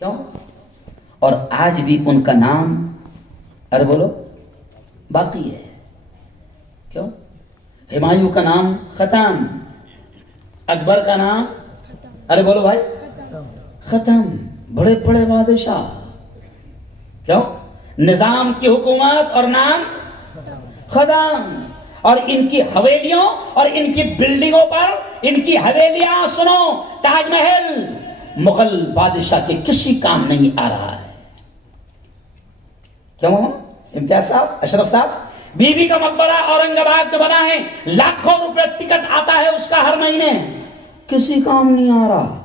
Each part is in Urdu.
کیوں؟ اور آج بھی ان کا نام ارے بولو باقی ہے. کیوں؟ ہمایوں کا نام ختم، اکبر کا نام ارے بولو بھائی ختم، بڑے بڑے بادشاہ. کیوں؟ نظام کی حکومت اور نام ختم. اور ان کی حویلیوں اور ان کی بلڈنگوں پر ان کی حویلیاں سنو، تاج محل مغل بادشاہ کے کسی کام نہیں آ رہا ہے. کیوں؟ امتیاز صاحب، اشرف صاحب، بی بی کا مقبرہ اورنگ آباد میں بنا ہے، لاکھوں روپے ٹکٹ آتا ہے اس کا ہر مہینے، کسی کام نہیں آ رہا.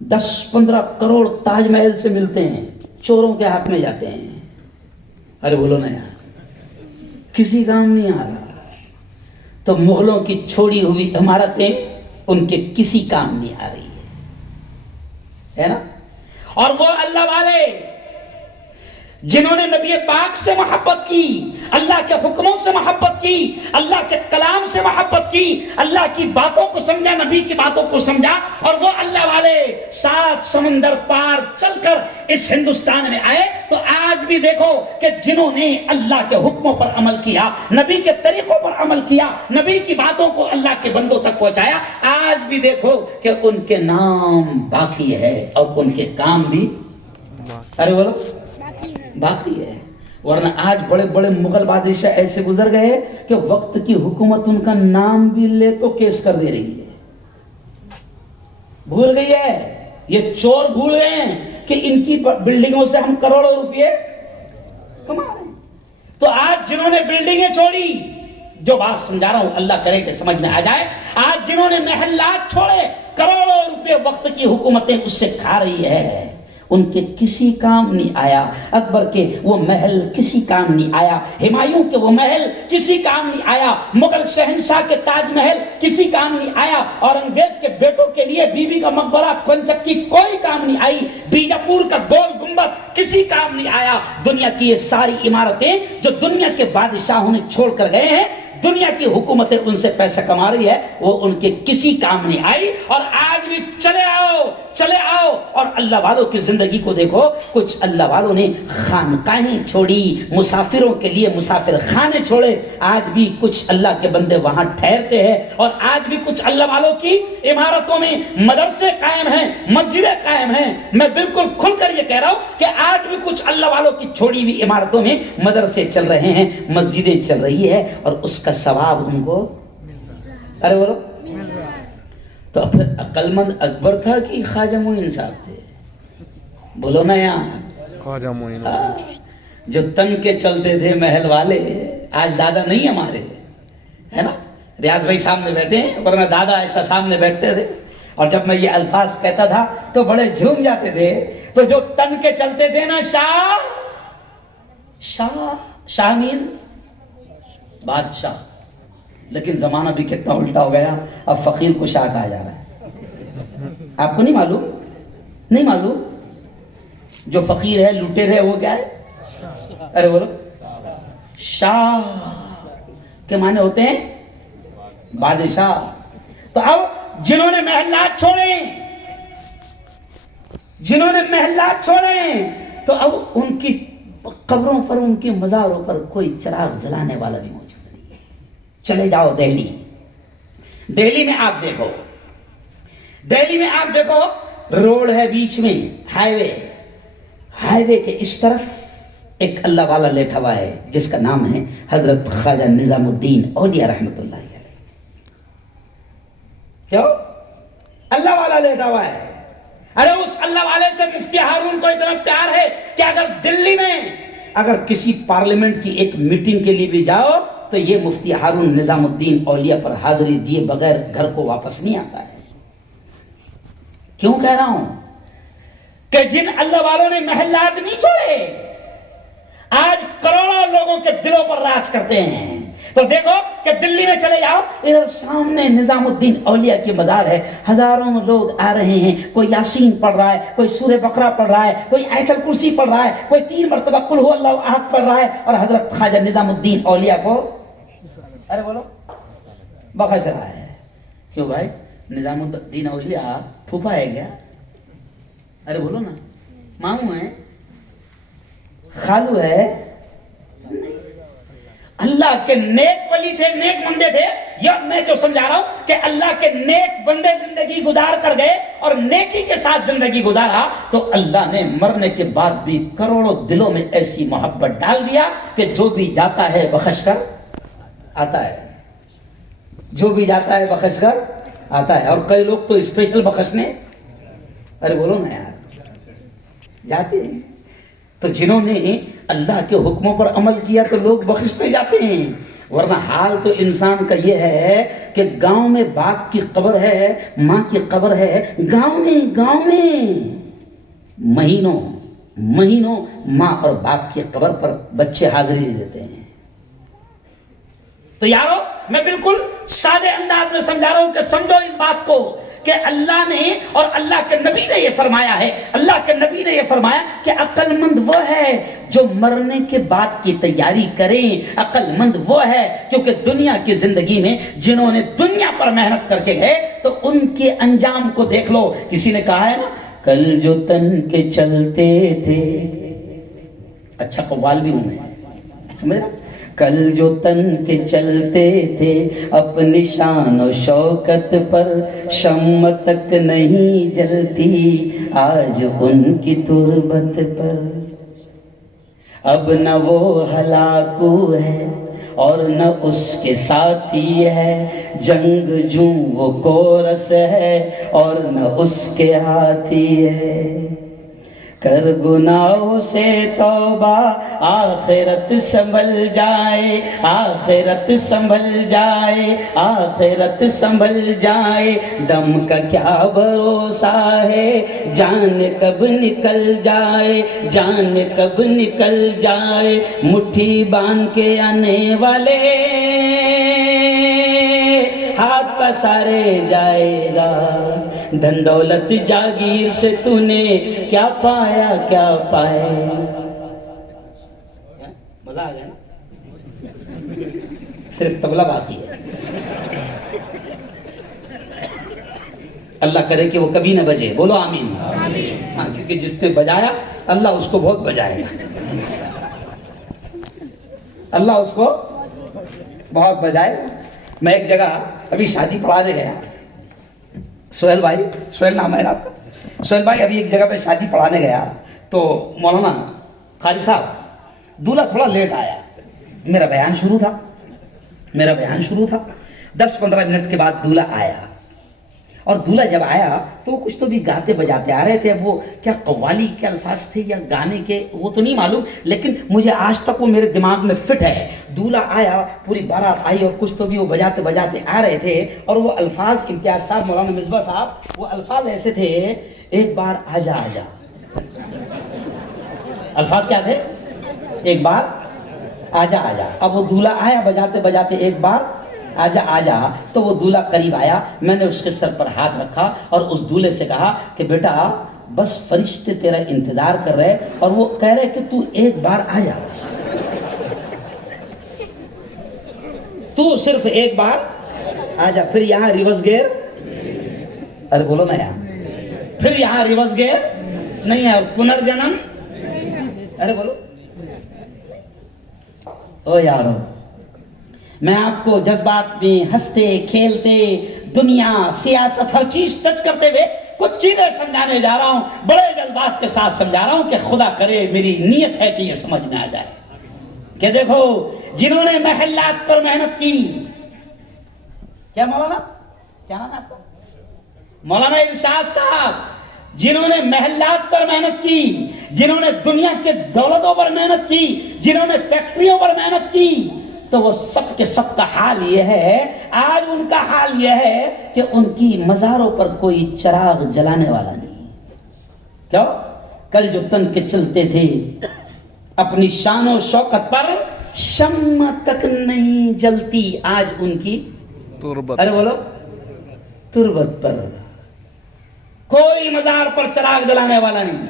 10-15 کروڑ تاج محل سے ملتے ہیں، چوروں کے ہاتھ میں جاتے ہیں. ارے بولو نا یار، کسی کام نہیں آ رہا. تو مغلوں کی چھوڑی ہوئی عمارتیں ان کے کسی کام نہیں آ رہی ہے نا. اور وہ اللہ والے جنہوں نے نبی پاک سے محبت کی، اللہ کے حکموں سے محبت کی، اللہ کے کلام سے محبت کی، اللہ کی باتوں کو سمجھا، نبی کی باتوں کو سمجھا، اور وہ اللہ والے 7 سمندر پار چل کر اس ہندوستان میں آئے. تو آج بھی دیکھو کہ جنہوں نے اللہ کے حکموں پر عمل کیا، نبی کے طریقوں پر عمل کیا، نبی کی باتوں کو اللہ کے بندوں تک پہنچایا، آج بھی دیکھو کہ ان کے نام باقی ہے اور ان کے کام بھی ارے بولو باقی ہے. ورنہ آج بڑے بڑے مغل بادشاہ ایسے گزر گئے کہ وقت کی حکومت ان کا نام بھی لے تو کیس کر دے رہی ہے. بھول گئی ہے، یہ چور بھول گئے ہیں کہ ان کی بلڈنگوں سے ہم کروڑوں روپے کما رہے ہیں. تو آج جنہوں نے بلڈنگیں چھوڑی، جو بات سمجھا رہا ہوں اللہ کرے کہ سمجھ میں آ جائے، آج جنہوں نے محلات چھوڑے، کروڑوں روپے وقت کی حکومتیں اس سے کھا رہی ہے، ان کے کسی کام نہیں آیا. اکبر کے وہ محل کسی کام نہیں آیا، ہمایوں کے وہ محل کسی کام نہیں آیا، مغل شہنشاہ کے تاج محل کسی کام نہیں آیا، اورنگزیب کے بیٹوں کے لیے بی بی کا مقبرہ پنچکی کوئی کام نہیں آئی، بیجاپور کا گول گنبد کسی کام نہیں آیا. دنیا کی یہ ساری عمارتیں جو دنیا کے بادشاہوں نے چھوڑ کر گئے ہیں، دنیا کی حکومتیں ان سے پیسہ کما رہی ہے، وہ ان کے کسی کام نہیں آئی. اور آج بھی چلے آؤ اور اللہ والوں کی زندگی کو دیکھو. کچھ اللہ والوں نے خانقاہیں چھوڑی، مسافروں کے لیے مسافر خانے چھوڑے، آج بھی کچھ اللہ کے بندے وہاں ٹھہرتے ہیں. اور آج بھی کچھ اللہ والوں کی عمارتوں میں مدرسے قائم ہیں، مسجدیں قائم ہیں. میں بالکل کھل کر یہ کہہ رہا ہوں کہ آج بھی کچھ اللہ والوں کی چھوڑی ہوئی عمارتوں میں مدرسے چل رہے ہیں، مسجدیں چل رہی ہے، اور اس کا ثواب ان کو ارے بولو. تو پھر عقل مند اکبر تھا کہ خواجہ معین صاحب تھے؟ بولو نا یار. خواجہ معین جو تن کے چلتے تھے محل والے، آج دادا نہیں ہمارے، ہے نا. ریاض بھائی سامنے بیٹھے ہیں، ورنہ دادا ایسا سامنے بیٹھتے تھے، اور جب میں یہ الفاظ کہتا تھا تو بڑے جھوم جاتے تھے. تو جو تن کے چلتے تھے نا، شاہ مینز بادشاہ. لیکن زمانہ بھی کتنا الٹا ہو گیا، اب فقیر کو شاہ کہا جا رہا ہے. آپ کو نہیں معلوم؟ نہیں معلوم؟ جو فقیر ہے، لٹیر ہے، وہ کیا ہے؟ ارے بولو. شاہ کے معنی ہوتے ہیں بادشاہ. تو اب جنہوں نے محلات چھوڑے تو اب ان کی قبروں پر، ان کی مزاروں پر کوئی چراغ جلانے والا بھی موجود نہیں ہے. چلے جاؤ دہلی میں آپ دیکھو روڈ ہے بیچ میں، ہائی وے کے اس طرف ایک اللہ والا لیٹا ہوا ہے جس کا نام ہے حضرت خواجہ نظام الدین اولیاء رحمت اللہ علیہ. کیوں؟ اللہ والا لیٹا ہوا ہے. ارے اس اللہ والے سے مفتی ہارون کو اتنا پیار ہے کہ اگر دلی میں اگر کسی پارلیمنٹ کی ایک میٹنگ کے لیے بھی جاؤ تو یہ مفتی ہارون نظام الدین اولیاء پر حاضری دیے بغیر گھر کو واپس نہیں آتا ہے. کیوں کہہ رہا ہوں؟ کہ جن اللہ والوں نے محلات نہیں چھوڑے، آج کروڑوں لوگوں کے دلوں پر راج کرتے ہیں. تو دیکھو کہ دلی میں چلے جاؤ، ادھر سامنے نظام الدین اولیاء کی مزار ہے، ہزاروں لوگ آ رہے ہیں، کوئی یاسین پڑھ رہا ہے، کوئی سورہ بقرہ پڑھ رہا ہے، کوئی آیت الکرسی پڑھ رہا ہے، کوئی 3 مرتبہ قل هو اللہ احد پڑھ رہا ہے، اور حضرت خواجہ نظام الدین اولیاء کو ارے بولو بخش رہا ہے. کیوں بھائی؟ نظام الدین اولیاء پھوپا ہے کیا؟ ارے بولو نا، ماموں ہے، خالو ہے؟ اللہ کے نیک ولی تھے، نیک بندے تھے. یا میں جو سمجھا رہا ہوں کہ اللہ کے نیک بندے زندگی گزار کر گئے اور نیکی کے ساتھ زندگی گزارا، تو اللہ نے مرنے کے بعد بھی کروڑوں دلوں میں ایسی محبت ڈال دیا کہ جو بھی جاتا ہے بخش کر آتا ہے، جو بھی جاتا ہے بخش کر آتا ہے. اور کئی لوگ تو اسپیشل بخشنے، ارے بولو نا یار، جاتے ہیں. تو جنہوں نے اللہ کے حکموں پر عمل کیا تو لوگ بخشتے جاتے ہیں. ورنہ حال تو انسان کا یہ ہے کہ گاؤں میں باپ کی قبر ہے، ماں کی قبر ہے، گاؤں میں مہینوں ماں اور باپ کی قبر پر بچے حاضری دے دیتے ہیں. تو یارو میں بالکل سادے انداز میں سمجھا رہا ہوں کہ سمجھو اس بات کو کہ اللہ نے اور اللہ کے نبی نے یہ فرمایا ہے، اللہ کے نبی نے یہ فرمایا کہ عقل مند وہ ہے جو مرنے کے بعد کی تیاری کریں. عقل مند وہ ہے کیونکہ دنیا کی زندگی میں جنہوں نے دنیا پر محنت کر کے گئے تو ان کے انجام کو دیکھ لو. کسی نے کہا ہے نا، کل جو تن کے چلتے تھے، اچھا قوال بھی ہوں میں، سمجھ رہا، کل جو تن کے چلتے تھے اپنی شان و شوکت پر، شمع تک نہیں جلتی آج ان کی تربت پر. اب نہ وہ ہلاکو ہے اور نہ اس کے ساتھی ہے، جنگ جوں وہ کورس ہے اور نہ اس کے ہاتھی ہے. کر گناہوں سے توبہ آخرت سنبھل جائے، آخرت سنبھل جائے، آخرت سنبھل جائے. دم کا کیا بھروسہ ہے، جان کب نکل جائے، جان کب نکل جائے. مٹھی باندھ کے آنے والے ہاتھ پسارے جائے گا. دھن دولت جاگیر سے تو نے کیا پایا، کیا پائے. مزہ آ گیا نا، صرف طبلہ باقی ہے. اللہ کرے کہ وہ کبھی نہ بجے، بولو آمین. ہاں، کیونکہ جس نے بجایا اللہ اس کو بہت بجائے گا، اللہ اس کو بہت بجائے. میں ایک جگہ ابھی شادی پڑھانے گیا، سہیل بھائی، سہیل نام ہے آپ کا، سہیل بھائی ابھی ایک جگہ پہ شادی پڑھانے گیا تو مولانا قاری صاحب دولہا تھوڑا لیٹ آیا. میرا بیان شروع تھا 10-15 منٹ کے بعد دولہا آیا. اور دولہا جب آیا تو کچھ تو بھی گاتے بجاتے آ رہے تھے. اب وہ کیا قوالی کے الفاظ تھے یا گانے کے وہ تو نہیں معلوم، لیکن مجھے آج تک وہ میرے دماغ میں فٹ ہے. دولہا آیا، پوری بارات آئی اور کچھ تو بھی وہ بجاتے بجاتے آ رہے تھے. اور وہ الفاظ امتیاز صاحب، مولانا مصباح صاحب، وہ الفاظ ایسے تھے، ایک بار آجا آجا. الفاظ کیا تھے؟ ایک بار آجا آجا. اب وہ دولہا آیا بجاتے بجاتے ایک بار آجا آجا. تو وہ دولہا قریب آیا، میں نے اس کے سر پر ہاتھ رکھا اور اس دولہے سے کہا کہ بیٹا بس فرشتے تیرا انتظار کر رہے اور وہ کہہ رہے کہ تو ایک بار آجا، تو صرف ایک بار آجا. پھر یہاں ریورس گیئر، ارے بولو نا یہاں، پھر یہاں ریورس گیئر نہیں ہے اور پنرجنم، ارے بولو. او یارو، میں آپ کو جذبات میں ہنستے کھیلتے، دنیا، سیاست، ہر چیز ٹچ کرتے ہوئے کچھ چیزیں سمجھانے جا رہا ہوں، بڑے جذبات کے ساتھ سمجھا رہا ہوں کہ خدا کرے میری نیت ہے کہ یہ سمجھ میں آ جائے کہ دیکھو جنہوں نے محلات پر محنت کی. کیا مولانا، کیا نام ہے آپ کا؟ مولانا ارشاد صاحب. جنہوں نے محلات پر محنت کی، جنہوں نے دنیا کے دولتوں پر محنت کی، جنہوں نے فیکٹریوں پر محنت کی، تو وہ سب کے سب کا حال یہ ہے، آج ان کا حال یہ ہے کہ ان کی مزاروں پر کوئی چراغ جلانے والا نہیں. کیوں؟ کل جو تن کے چلتے تھے اپنی شان و شوکت پر، شمع تک نہیں جلتی آج ان کی تربت، ارے بولو، تربت پر کوئی مزار پر چراغ جلانے والا نہیں.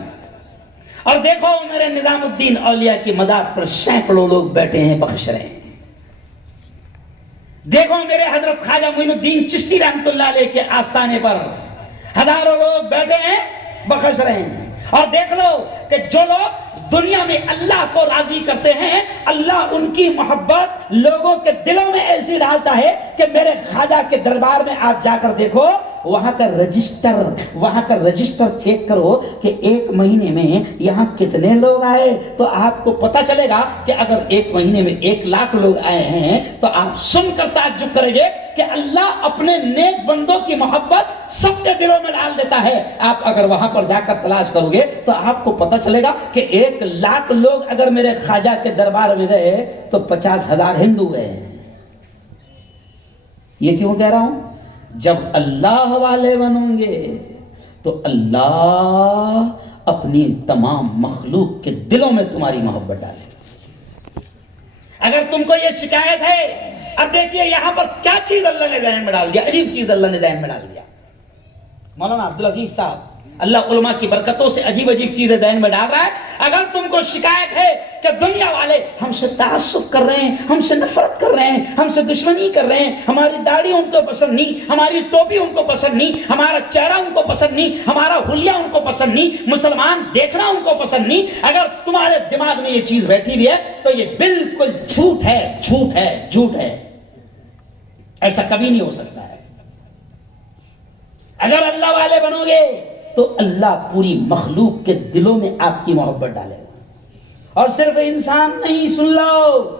اور دیکھو میرے نظام الدین اولیاء کی مزار پر سینکڑوں لوگ بیٹھے ہیں، بخش رہے ہیں. دیکھو میرے حضرت خواجہ معین الدین چشتی رحمت اللہ علیہ کے آستانے پر ہزاروں لوگ بیٹھے ہیں، بخش رہے ہیں. اور دیکھ لو کہ جو لوگ دنیا میں اللہ کو راضی کرتے ہیں، اللہ ان کی محبت لوگوں کے دلوں میں ایسی ڈالتا ہے کہ میرے خواجہ کے دربار میں آپ جا کر دیکھو، وہاں کا رجسٹر چیک کرو کہ ایک مہینے میں یہاں کتنے لوگ آئے، تو آپ کو پتا چلے گا کہ اگر ایک مہینے میں 1,00,000 لوگ آئے ہیں تو آپ سن کر تعجب کریں گے کہ اللہ اپنے نیک بندوں کی محبت سب کے دلوں میں ڈال دیتا ہے۔ آپ اگر وہاں پر جا کر تلاش کرو گے تو آپ کو پتا چلے گا کہ 1,00,000 لوگ اگر میرے خواجہ کے دربار میں گئے تو 50,000 ہندو گئے۔ یہ کیوں کہہ رہا ہوں؟ جب اللہ والے بنو گے تو اللہ اپنی تمام مخلوق کے دلوں میں تمہاری محبت ڈالے۔ اگر تم کو یہ شکایت ہے، اب دیکھیے یہاں پر کیا چیز اللہ نے ذہن میں ڈال دیا، عجیب چیز اللہ نے ذہن میں ڈال دیا۔ مولانا عبدالعزیز صاحب اللہ علماء کی برکتوں سے عجیب عجیب چیزیں ذہن میں ڈال رہا ہے۔ اگر تم کو شکایت ہے کہ دنیا والے ہم سے تعصب کر رہے ہیں، ہم سے نفرت کر رہے ہیں، ہم سے دشمنی کر رہے ہیں، ہماری داڑھی ان کو پسند نہیں، ہماری ٹوپی ان کو پسند نہیں، ہمارا چہرہ ان کو پسند نہیں، ہمارا حلیہ ان کو پسند نہیں، مسلمان دیکھنا ان کو پسند نہیں، اگر تمہارے دماغ میں یہ چیز بیٹھی ہوئی ہے تو یہ بالکل جھوٹ ہے، جھوٹ ہے، جھوٹ ہے۔ ایسا کبھی نہیں ہو سکتا ہے۔ اگر اللہ والے بنو گے تو اللہ پوری مخلوق کے دلوں میں آپ کی محبت ڈالے گا۔ اور صرف انسان نہیں، سن لو،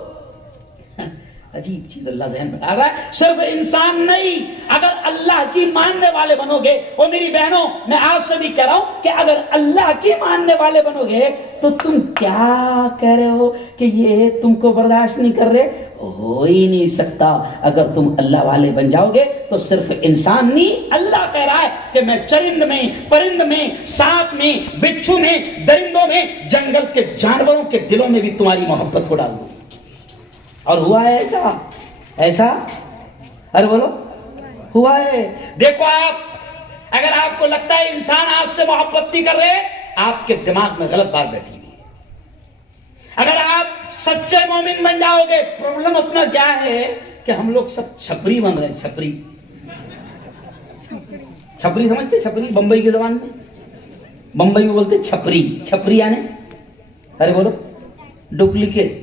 عجیب چیز اللہ ذہن میں ڈال رہا ہے، صرف انسان نہیں، اگر اللہ کی ماننے والے بنو گے، وہ میری بہنوں میں آپ سے بھی کہہ رہا ہوں کہ اگر اللہ کی ماننے والے بنو گے تو تم کیا کہہ رہے ہو کہ یہ تم کو برداشت نہیں کر رہے، ہو ہی نہیں سکتا۔ اگر تم اللہ والے بن جاؤ گے تو صرف انسان نہیں، اللہ کہہ رہا ہے کہ میں چرند میں، پرند میں، سانپ میں، بچھو میں، درندوں میں، جنگل کے جانوروں کے دلوں میں بھی تمہاری محبت کو ڈال دوں۔ اور ہوا ہے ایسا ارے بولو، ہوا ہے۔ دیکھو آپ، اگر آپ کو لگتا ہے انسان آپ سے محبت نہیں کر رہے، آپ کے دماغ میں غلط بات بیٹھی ہوئی ہے۔ اگر آپ سچے مومن بن جاؤ گے، پرابلم اپنا کیا ہے کہ ہم لوگ سب چھپری بن رہے ہیں۔ چھپری سمجھتے؟ چھپری بمبئی کی زبان میں، بمبئی میں بولتے چھپری۔ چھپری یعنی ارے بولو ڈپلیکیٹ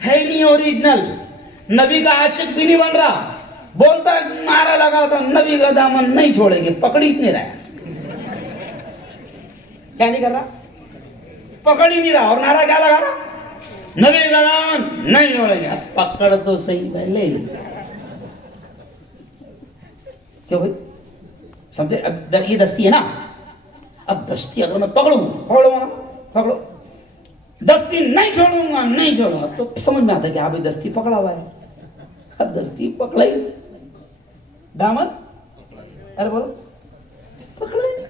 ہے، نہیں اوریجنل۔ نبی کا عاشق بھی نہیں بن رہا، بولتا نعرہ لگا تھا نبی کا دامن نہیں چھوڑیں گے، پکڑ ہی نہیں رہا۔ کیا نہیں کر رہا؟ پکڑ ہی نہیں رہا۔ اور نعرہ کیا لگا رہا؟ نبی کا دامن نہیں چھوڑیں گے۔ پکڑ تو صحیح پہلے کیوں بھائی سمجھے؟ اب یہ دستی ہے نا، اب دستی اگر میں پکڑو دستی نہیں چھوڑوں گا تو سمجھ میں آتا ہے کہ آپ دستی پکڑا ہوا ہے۔ اب دستی پکڑا ہی دامن ارے بولو پکڑا ہی۔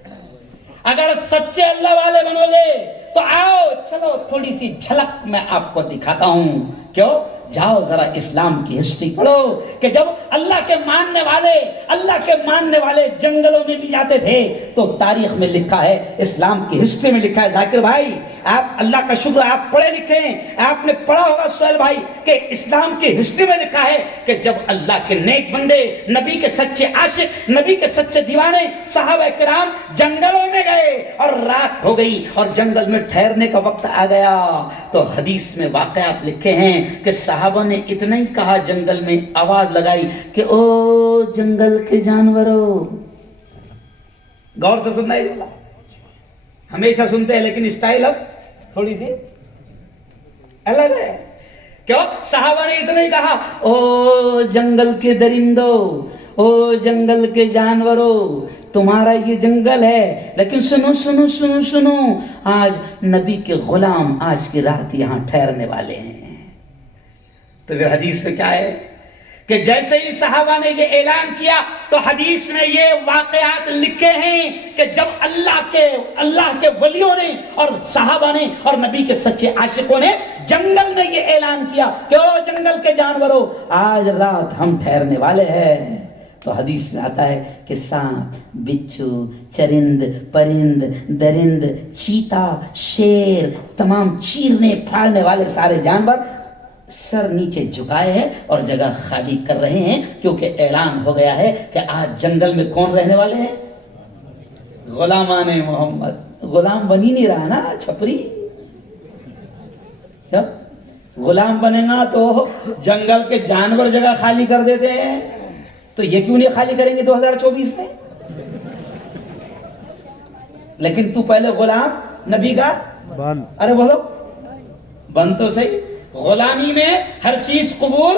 اگر سچے اللہ والے بنو گے تو آؤ چلو تھوڑی سی جھلک میں آپ کو دکھاتا ہوں۔ کیوں؟ جاؤ ذرا اسلام کی ہسٹری پڑھو کہ جب اللہ کے ماننے والے جنگلوں میں بھی جاتے تھے تو تاریخ میں لکھا ہے، اسلام کی ہسٹری میں لکھا ہے۔ ذاکر بھائی آپ اللہ کا شکر آپ پڑھے لکھے ہیں، آپ نے پڑھا ہوگا سہیل بھائی کہ اسلام کی ہسٹری میں لکھا ہے کہ جب اللہ کے نیک بندے، نبی کے سچے عاشق، نبی کے سچے دیوانے، صحابہ کرام جنگلوں میں گئے اور رات ہو گئی اور جنگل میں ٹھہرنے کا وقت آ گیا تو حدیث میں واقعات لکھے ہیں کہ صحابہ نے اتنا ہی کہا، جنگل میں آواز لگائی کہ او جنگل کے جانوروں۔ غور سے سننا ہے، ہمیشہ سنتے ہیں لیکن اسٹائل اب تھوڑی سی الگ ہے۔ کیوں؟ صحابہ نے اتنا ہی کہا او جنگل کے درندوں، او جنگل کے جانوروں، تمہارا یہ جنگل ہے لیکن سنو سنو سنو سنو، آج نبی کے غلام آج کی رات یہاں ٹھہرنے والے ہیں۔ تو پھر حدیث میں کیا ہے کہ جیسے ہی صحابہ نے یہ اعلان کیا تو حدیث میں یہ واقعات لکھے ہیں کہ جب اللہ کے ولیوں نے اور صحابہ نے اور نبی کے سچے عاشقوں نے جنگل میں یہ اعلان کیا کہ او جنگل کے جانوروں آج رات ہم ٹھہرنے والے ہیں، تو حدیث میں آتا ہے کہ سانپ، بچھو، چرند، پرند، درند، چیتا، شیر، تمام چیرنے پھاڑنے والے سارے جانور سر نیچے جھکائے ہیں اور جگہ خالی کر رہے ہیں، کیونکہ اعلان ہو گیا ہے کہ آج جنگل میں کون رہنے والے ہیں؟ غلامان محمد، غلام بن ہی نہیں رہا نا چھپری. کیا غلام بنے گا تو جنگل کے جانور جگہ خالی کر دیتے ہیں, تو یہ کیوں نہیں خالی کریں گے 2024 میں؟ لیکن تو پہلے غلام نبی کا بن. ارے بولو بن تو صحیح. غلامی میں ہر چیز قبول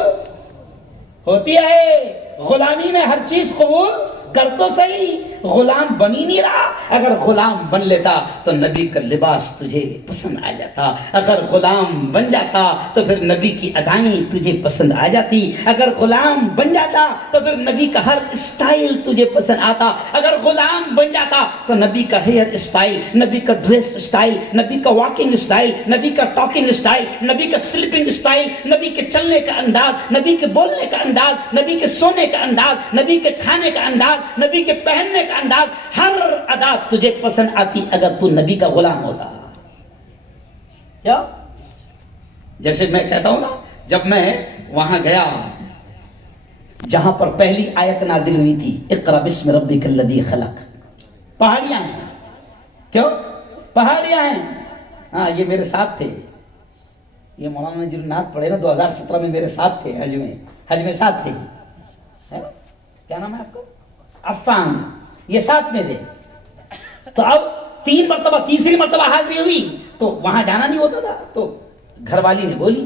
ہوتی ہے, غلامی میں ہر چیز قبول کر تو صحیح. غلام بن ہی نہیں رہا. اگر غلام بن لیتا تو نبی کا لباس تجھے پسند آ جاتا. اگر غلام بن جاتا تو پھر نبی کی ادائیں تجھے پسند آ جاتی. اگر غلام بن جاتا تو پھر نبی کا ہر اسٹائل تجھے پسند آتا. اگر غلام بن جاتا تو نبی کا ہیئر اسٹائل, نبی کا ڈریس اسٹائل, نبی کا واکنگ اسٹائل, نبی کا ٹاکنگ اسٹائل, نبی کا سلیپنگ اسٹائل, نبی کے چلنے کا انداز, نبی کے بولنے کا انداز, نبی کے سونے کا انداز, نبی کے کھانے کا انداز, نبی کے پہننے کا انداز, ہر ادا تجھے پسند آتی اگر تو نبی کا غلام ہوتا. کیا جیسے میں کہتا ہوں نا, جب میں وہاں گیا جہاں پر پہلی آیت نازل ہوئی تھی, اقرا بسم ربک الذی خلق, پہاڑیاں ہیں. کیوں پہاڑیاں ہیں؟ ہاں یہ میرے ساتھ تھے, یہ مولانا جو نعت پڑھے نا 2017 میں میرے ساتھ تھے, حج میں ساتھ تھے. کیا نام ہے آپ کا؟ عفان. یہ ساتھ میں تھے. تو اب 3 مرتبہ, تیسری مرتبہ حاضری ہوئی تو وہاں جانا نہیں ہوتا تھا. تو گھر والی نے بولی,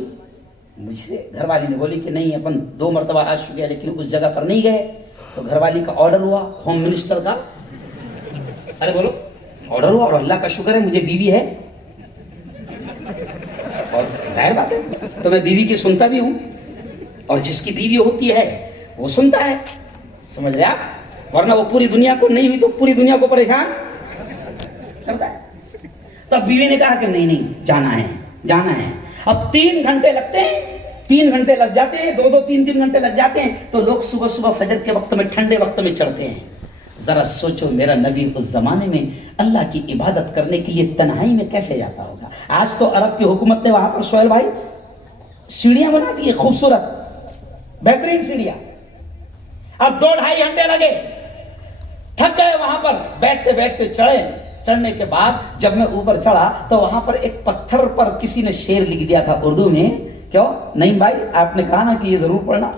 مجھے گھر والی نے بولی کہ نہیں اپن 2 مرتبہ آ چکے ہیں لیکن اس جگہ پر نہیں گئے. تو گھر والی کا آرڈر ہوا, ہوم منسٹر کا. ارے بولو آرڈر ہوا, اور اللہ کا شکر ہے مجھے بیوی ہے, اور ظاہر بات ہے تو میں بیوی کی سنتا بھی ہوں, اور جس کی بیوی ہوتی ہے وہ سنتا ہے. سمجھ رہے آپ؟ ورنہ وہ پوری دنیا کو نہیں ہوئی تو پوری دنیا کو پریشان کرتا ہے. تب بیوی نے کہا کہ نہیں جانا ہے جانا ہے. اب 3 گھنٹے لگتے ہیں, 3 گھنٹے لگ جاتے ہیں, 2 3 گھنٹے لگ جاتے ہیں. تو لوگ صبح صبح فجر کے وقت میں, ٹھنڈے وقت میں چڑھتے ہیں. ذرا سوچو میرا نبی اس زمانے میں اللہ کی عبادت کرنے کے لیے تنہائی میں کیسے جاتا ہوگا. آج تو عرب کی حکومت نے وہاں پر سہیل بھائی سیڑھیاں بنا دی, خوبصورت بہترین سیڑھیاں. اب 2-2.5 گھنٹے لگے, تھک گئے وہاں پر بیٹھتے بیٹھتے چڑھے. چڑھنے کے بعد جب میں اوپر چڑھا تو وہاں پر ایک پتھر پر کسی نے شعر لکھ دیا تھا اردو میں. کیوں نہیں بھائی, آپ نے کہا نا کہ یہ ضرور پڑھنا,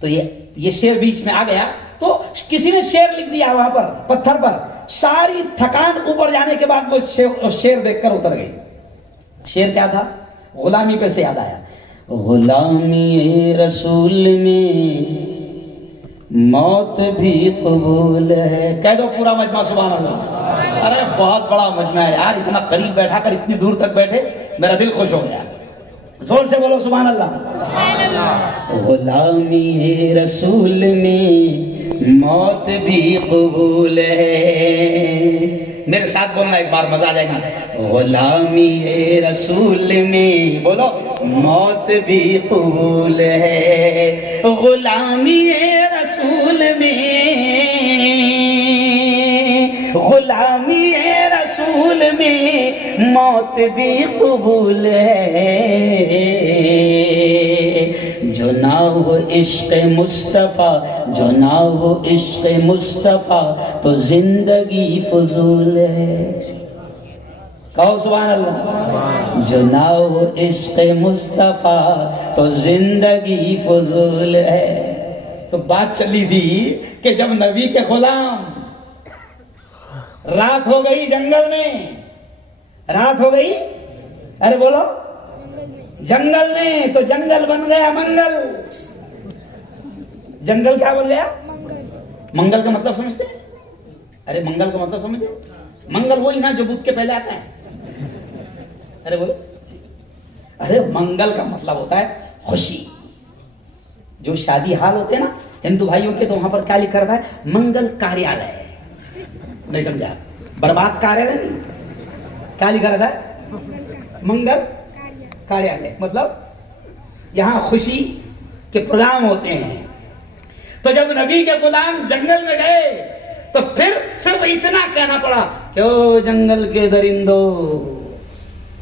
تو یہ شعر بیچ میں آ گیا. تو کسی نے شعر لکھ دیا وہاں پر پتھر پر. ساری تھکان اوپر جانے کے بعد وہ شعر دیکھ کر اتر گئی. شعر کیا تھا؟ غلامی پہ سے یاد آیا, غلامی رسول میں موت بھی قبول ہے. کہہ دو پورا مجمع سبحان اللہ. ارے بہت بڑا مجمع ہے یار, اتنا قریب بیٹھا کر اتنی دور تک بیٹھے, میرا دل خوش ہو گیا. زور سے بولو سبحان اللہ. غلامی رسول میں موت بھی قبول ہے. میرے ساتھ بولنا ایک بار, مزہ آ جائے گا. غلامی رسول میں بولو موت بھی قبول ہے. غلامی رسول میں, غلامی رسول میں موت بھی قبول ہے. جو نہ ہو عشق مصطفیٰ, جو نہ ہو عشق مصطفیٰ تو زندگی فضول ہے. کہو سبحان اللہ. جو نہ ہو عشق مصطفیٰ تو زندگی فضول ہے. تو بات چلی تھی کہ جب نبی کے غلام, رات ہو گئی جنگل میں, رات ہو گئی, ارے بولو جنگل میں, تو جنگل بن گیا منگل. جنگل کیا بن گیا؟ منگل کا مطلب سمجھتے ہیں؟ ارے منگل کا مطلب سمجھتے ہیں؟ منگل وہی نا جو بدھ کے پہلے آتا ہے. ارے بولو, ارے منگل کا مطلب ہوتا ہے خوشی. جو شادی حال ہوتے ہیں نا ہندو بھائیوں کے, تو وہاں پر کیا لکھا رہتا ہے؟ منگل کاریالے. نہیں سمجھا؟ برباد کاریالے نہیں, کیا لکھا رہتا ہے؟ منگل کاریالے. مطلب یہاں خوشی کے پروگرام ہوتے ہیں. تو جب نبی کے غلام جنگل میں گئے تو پھر صرف اتنا کہنا پڑا کہ او جنگل کے درندو,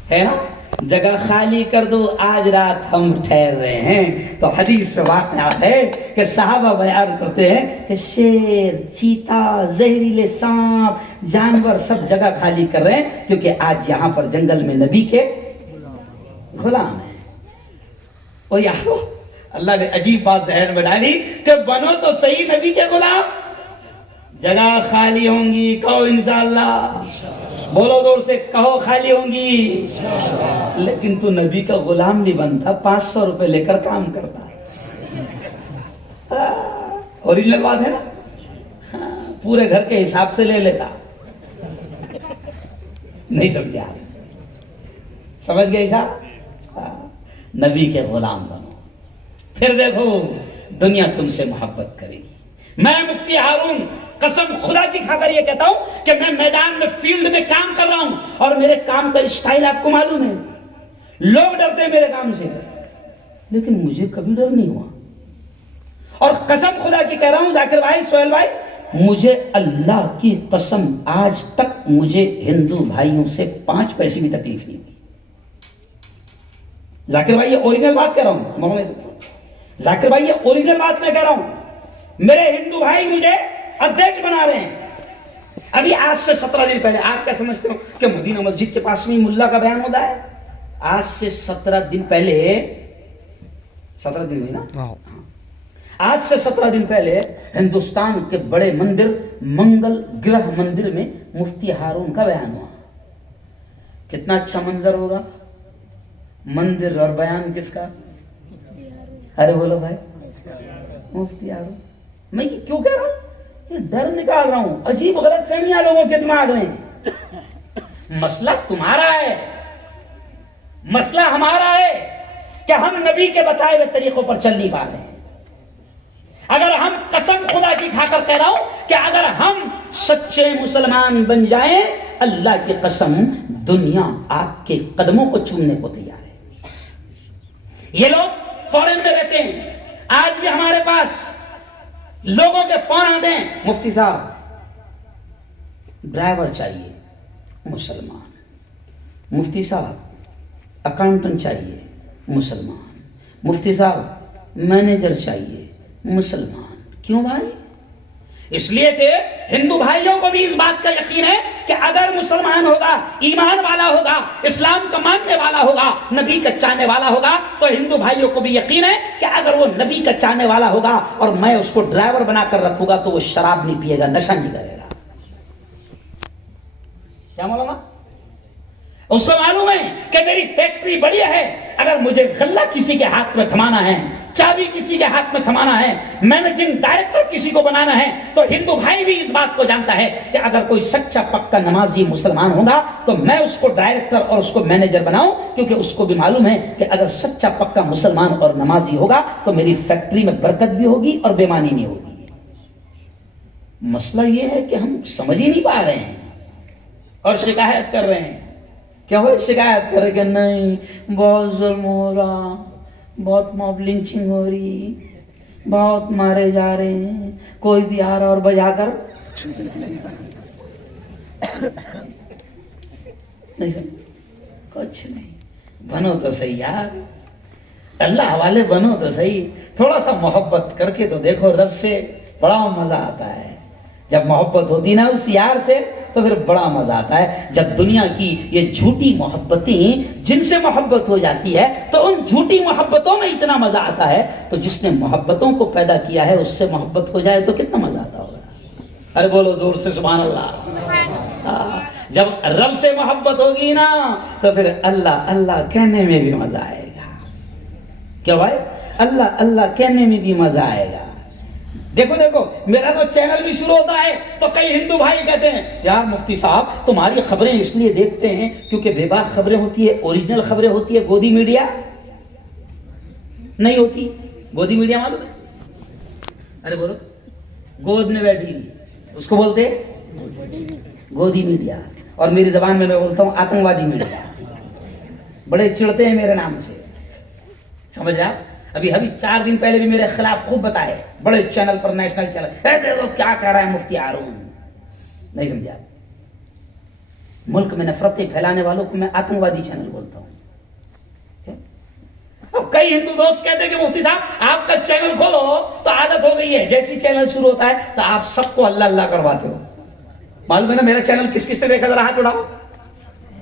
ہے نا, جگہ خالی کر دو، آج رات ہم ٹھہر رہے ہیں۔ تو حدیث میں واقعہ ہے کہ صحابہ بیان کرتے ہیں کہ شیر، چیتا، زہریلے سانپ، جانور سب جگہ خالی کر رہے ہیں، کیونکہ آج یہاں پر جنگل میں نبی کے غلام ہیں۔ او یارو، اللہ نے عجیب بات ذہن میں ڈالی کہ بنو تو صحیح نبی کے غلام۔ جگہ خالی ہوں گی، کہو انشاءاللہ، بولو زور سے، کہو خالی ہوں گی، لیکن تو نبی کا غلام نہیں بنتا، 500 روپے لے کر کام کرتا ہے۔ اوریجنل بات ہے نا، پورے گھر کے حساب سے لے لیتا۔ نہیں سمجھے آپ؟ سمجھ گئے صاحب؟ نبی کے غلام بنو، پھر دیکھو دنیا تم سے محبت کرے گی۔ میں مفتی ہارون قسم خدا کی کھا کر یہ کہتا ہوں کہ میں میدان میں فیلڈ میں کام کر رہا ہوں، اور میرے کام کا اسٹائل آپ کو معلوم ہے، لوگ ڈرتے ہیں میرے کام سے، لیکن مجھے کبھی ڈر نہیں ہوا۔ اور قسم خدا کی کہہ رہا ہوں ذاکر بھائی، سہیل بھائی، مجھے اللہ کی قسم آج تک مجھے ہندو بھائیوں سے 5 پیسے بھی تکلیف نہیں ہوئی۔ ذاکر بھائی یہ اوریجنل بات کہہ رہا ہوں، ذاکر بھائی یہ اوریجنل بات میں کہہ رہا ہوں۔ میرے ہندو بھائی مجھے ادھیکش بنا رہے ہیں۔ ابھی آج سے 17 دن پہلے، آپ کیا سمجھتے ہو کہ مدینہ مسجد کے پاس میں ملا کا بیان ہوتا ہے؟ آج سے 17 دن پہلے، 17 دن ہوئی نا، آج سے 17 دن پہلے ہندوستان کے بڑے مندر منگل گرہ مندر میں مفتی ہارون کا بیان ہوا۔ کتنا اچھا منظر ہوگا، مندر اور بیان کس کا؟ ارے بولو بھائی، مفتی ہارون۔ میں یہ کیوں کہہ رہا ہوں؟ یہ ڈر نکال رہا ہوں، عجیب غلط فہمیاں لوگوں کے دماغ میں۔ مسئلہ تمہارا ہے، مسئلہ ہمارا ہے کہ ہم نبی کے بتائے ہوئے طریقوں پر چل نہیں پا رہے ہیں۔ اگر ہم، قسم خدا کی کھا کر کہہ رہا ہوں کہ اگر ہم سچے مسلمان بن جائیں، اللہ کی قسم دنیا آپ کے قدموں کو چومنے کو تیار ہے۔ یہ لوگ فورن میں رہتے ہیں، آج بھی ہمارے پاس لوگوں کے فون آتے ہیں، مفتی صاحب ڈرائیور چاہیے مسلمان، مفتی صاحب اکاؤنٹنٹ چاہیے مسلمان، مفتی صاحب مینیجر چاہیے مسلمان۔ کیوں بھائی؟ اس لیے کہ ہندو بھائیوں کو بھی اس بات کا یقین ہے کہ اگر مسلمان ہوگا، ایمان والا ہوگا، اسلام کا ماننے والا ہوگا، نبی کا چاہنے والا ہوگا، تو ہندو بھائیوں کو بھی یقین ہے کہ اگر وہ نبی کا چاہنے والا ہوگا اور میں اس کو ڈرائیور بنا کر رکھوں گا تو وہ شراب نہیں پیے گا، نشہ نہیں کرے گا۔ کیا معلوم؟ اس کو معلوم ہے کہ میری فیکٹری بڑی ہے، اگر مجھے غلہ کسی کے ہاتھ میں تھمانا ہے، چابی کسی کے ہاتھ میں تھمانا ہے، مینیجنگ ڈائریکٹر کسی کو بنانا ہے، تو ہندو بھائی بھی اس بات کو جانتا ہے کہ اگر کوئی سچا پکا نمازی مسلمان ہوگا تو میں اس کو ڈائریکٹر اور اس کو مینیجر بناؤں، کیونکہ اس کو بھی معلوم ہے کہ اگر سچا پکا مسلمان اور نمازی ہوگا تو میری فیکٹری میں برکت بھی ہوگی اور بےمانی نہیں ہوگی۔ مسئلہ یہ ہے کہ ہم سمجھ ہی نہیں پا رہے ہیں اور شکایت کر رہے ہیں۔ کیا وہ شکایت کر رہے کہ نہیں بہت ظلم ہو رہا، بہت موب لنچنگ ہو رہی، بہت مارے جا رہے ہیں، کوئی بھی آ رہا اور بجا کر نہیں، کچھ نہیں۔ بنو تو صحیح یار، اللہ حوالے بنو تو صحیح، تھوڑا سا محبت کر کے تو دیکھو، رب سے بڑا مزہ آتا ہے۔ جب محبت ہوتی نا اس یار سے تو پھر بڑا مزہ آتا ہے۔ جب دنیا کی یہ جھوٹی محبتیں جن سے محبت ہو جاتی ہے تو ان جھوٹی محبتوں میں اتنا مزہ آتا ہے، تو جس نے محبتوں کو پیدا کیا ہے اس سے محبت ہو جائے تو کتنا مزہ آتا ہوگا۔ ارے بولو زور سے سبحان اللہ۔ جب رب سے محبت ہوگی نا تو پھر اللہ اللہ کہنے میں بھی مزہ آئے گا۔ کیا بھائی؟ اللہ اللہ کہنے میں بھی مزہ آئے گا۔ دیکھو دیکھو، میرا تو چینل بھی شروع ہوتا ہے تو کئی ہندو بھائی کہتے ہیں یار مفتی صاحب تمہاری خبریں اس لیے دیکھتے ہیں کیونکہ بے باک خبریں ہوتی ہے، اوریجنل خبریں ہوتی ہے، گودی میڈیا نہیں ہوتی۔ گودی میڈیا معلوم ہے؟ ارے بولو، گود میں بیٹھی اس کو بولتے گودی میڈیا، اور میری زبان میں بولتا ہوں آتنکوادی میڈیا۔ بڑے چڑھتے ہیں میرے نام سے، سمجھ رہے آپ؟ ابھی 4 دن پہلے بھی میرے خلاف خوب بتائے بڑے چینل پر، نیشنل چینل، دیکھو کیا کہہ رہا ہے مفتی ہارون۔ نہیں سمجھا؟ ملک میں نفرتیں پھیلانے والوں کو میں آتنکوادی چینل بولتا ہوں۔ کئی ہندو دوست کہتے ہیں کہ مفتی صاحب آپ کا چینل کھولو تو عادت ہو گئی ہے جیسی چینل شروع ہوتا ہے تو آپ سب کو اللہ اللہ کرواتے ہو. معلوم ہے نا میرا چینل کس کس نے دیکھا ذرا ہاتھ اٹھاؤ.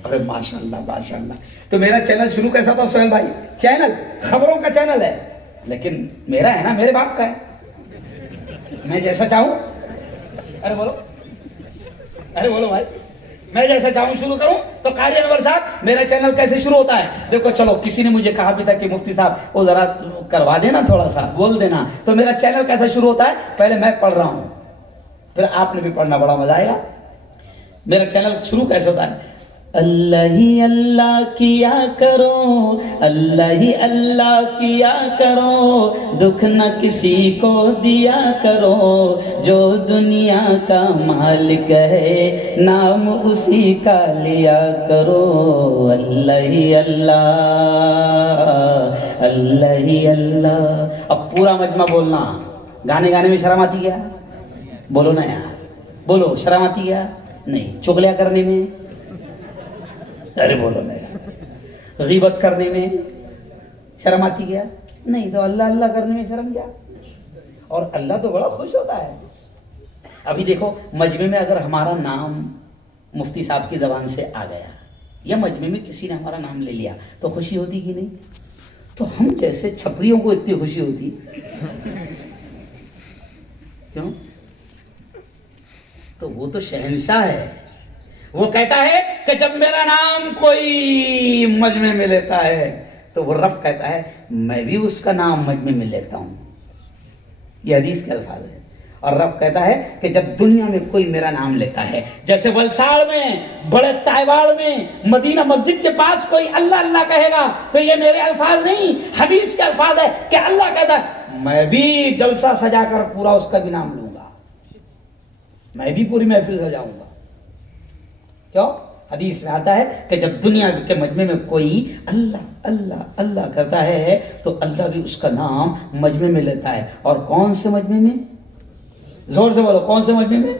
ارے ماشاء اللہ ماشاء اللہ. تو میرا چینل شروع کیسا تھا سہیل بھائی؟ چینل خبروں کا چینل ہے لیکن میرا ہے نا میرے باپ کا ہے. میں جیسا چاہوں ارے بولو بھائی میں جیسا چاہوں شروع کروں. تو قاری انور صاحب میرا چینل کیسے شروع ہوتا ہے؟ دیکھو چلو کسی نے مجھے کہا بھی تھا کہ مفتی صاحب وہ ذرا کروا دینا تھوڑا سا بول دینا. تو میرا چینل کیسے شروع ہوتا ہے؟ پہلے میں پڑھ رہا ہوں پھر آپ نے بھی پڑھنا, بڑا مزہ آئے گا. میرا چینل شروع کیسے ہوتا ہے؟ اللہ ہی اللہ کیا کرو, اللہ ہی اللہ کیا کرو, دکھ نہ کسی کو دیا کرو, جو دنیا کا مالک ہے نام اسی کا لیا کرو. اللہ ہی اللہ اللہ ہی اللہ. اب پورا مجمع بولنا. گانے میں شرم آتی کیا؟ بولو نا یار, بولو شرم آتی کیا؟ نہیں. چغلیاں کرنے میں؟ ارے بولو نا یار. غیبت کرنے میں شرم آتی کیا؟ نہیں. تو اللہ اللہ کرنے میں شرم کیا؟ اور اللہ تو بڑا خوش ہوتا ہے. ابھی دیکھو مجمع میں اگر ہمارا نام مفتی صاحب کی زبان سے آ گیا یا مجمع میں کسی نے ہمارا نام لے لیا تو خوشی ہوتی کہ نہیں؟ تو ہم جیسے چھپریوں کو اتنی خوشی ہوتی کیوں؟ تو وہ تو شہنشاہ ہے. وہ کہتا ہے کہ جب میرا نام کوئی مجمع میں لیتا ہے تو وہ رب کہتا ہے میں بھی اس کا نام مجمع میں لیتا ہوں. یہ حدیث کے الفاظ ہے. اور رب کہتا ہے کہ جب دنیا میں کوئی میرا نام لیتا ہے, جیسے ولساڑ میں, بڑے تائیواڑ میں, مدینہ مسجد کے پاس کوئی اللہ اللہ کہے گا تو یہ میرے الفاظ نہیں, حدیث کے الفاظ ہے کہ اللہ کہتا ہے میں بھی جلسہ سجا کر پورا اس کا بھی نام لوں گا, میں بھی پوری محفل سجاؤں گا. کیوں؟ حدیث میں آتا ہے کہ جب دنیا کے مجمع میں کوئی اللہ اللہ اللہ کرتا ہے تو اللہ بھی اس کا نام مجمع میں لیتا ہے. اور کون سے مجمع میں؟ زور سے بولو, کون سے مجمع میں؟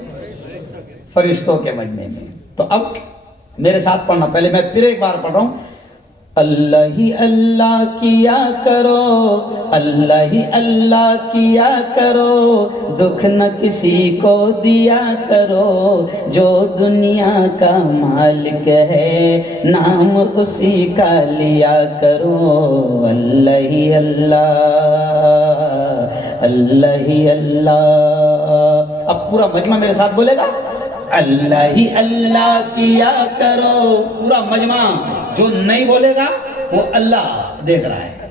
فرشتوں کے مجمع میں. تو اب میرے ساتھ پڑھنا. پہلے میں پھر ایک بار پڑھ رہا ہوں. اللہ ہی اللہ کیا کرو, اللہ ہی اللہ کیا کرو, دکھ نہ کسی کو دیا کرو, جو دنیا کا مالک ہے نام اسی کا لیا کرو. اللہ ہی اللہ اللہ ہی اللہ. اب پورا مجمع میرے ساتھ بولے گا اللہ ہی اللہ کیا کرو. پورا مجمع. جو نہیں بولے گا وہ اللہ دیکھ رہا ہے.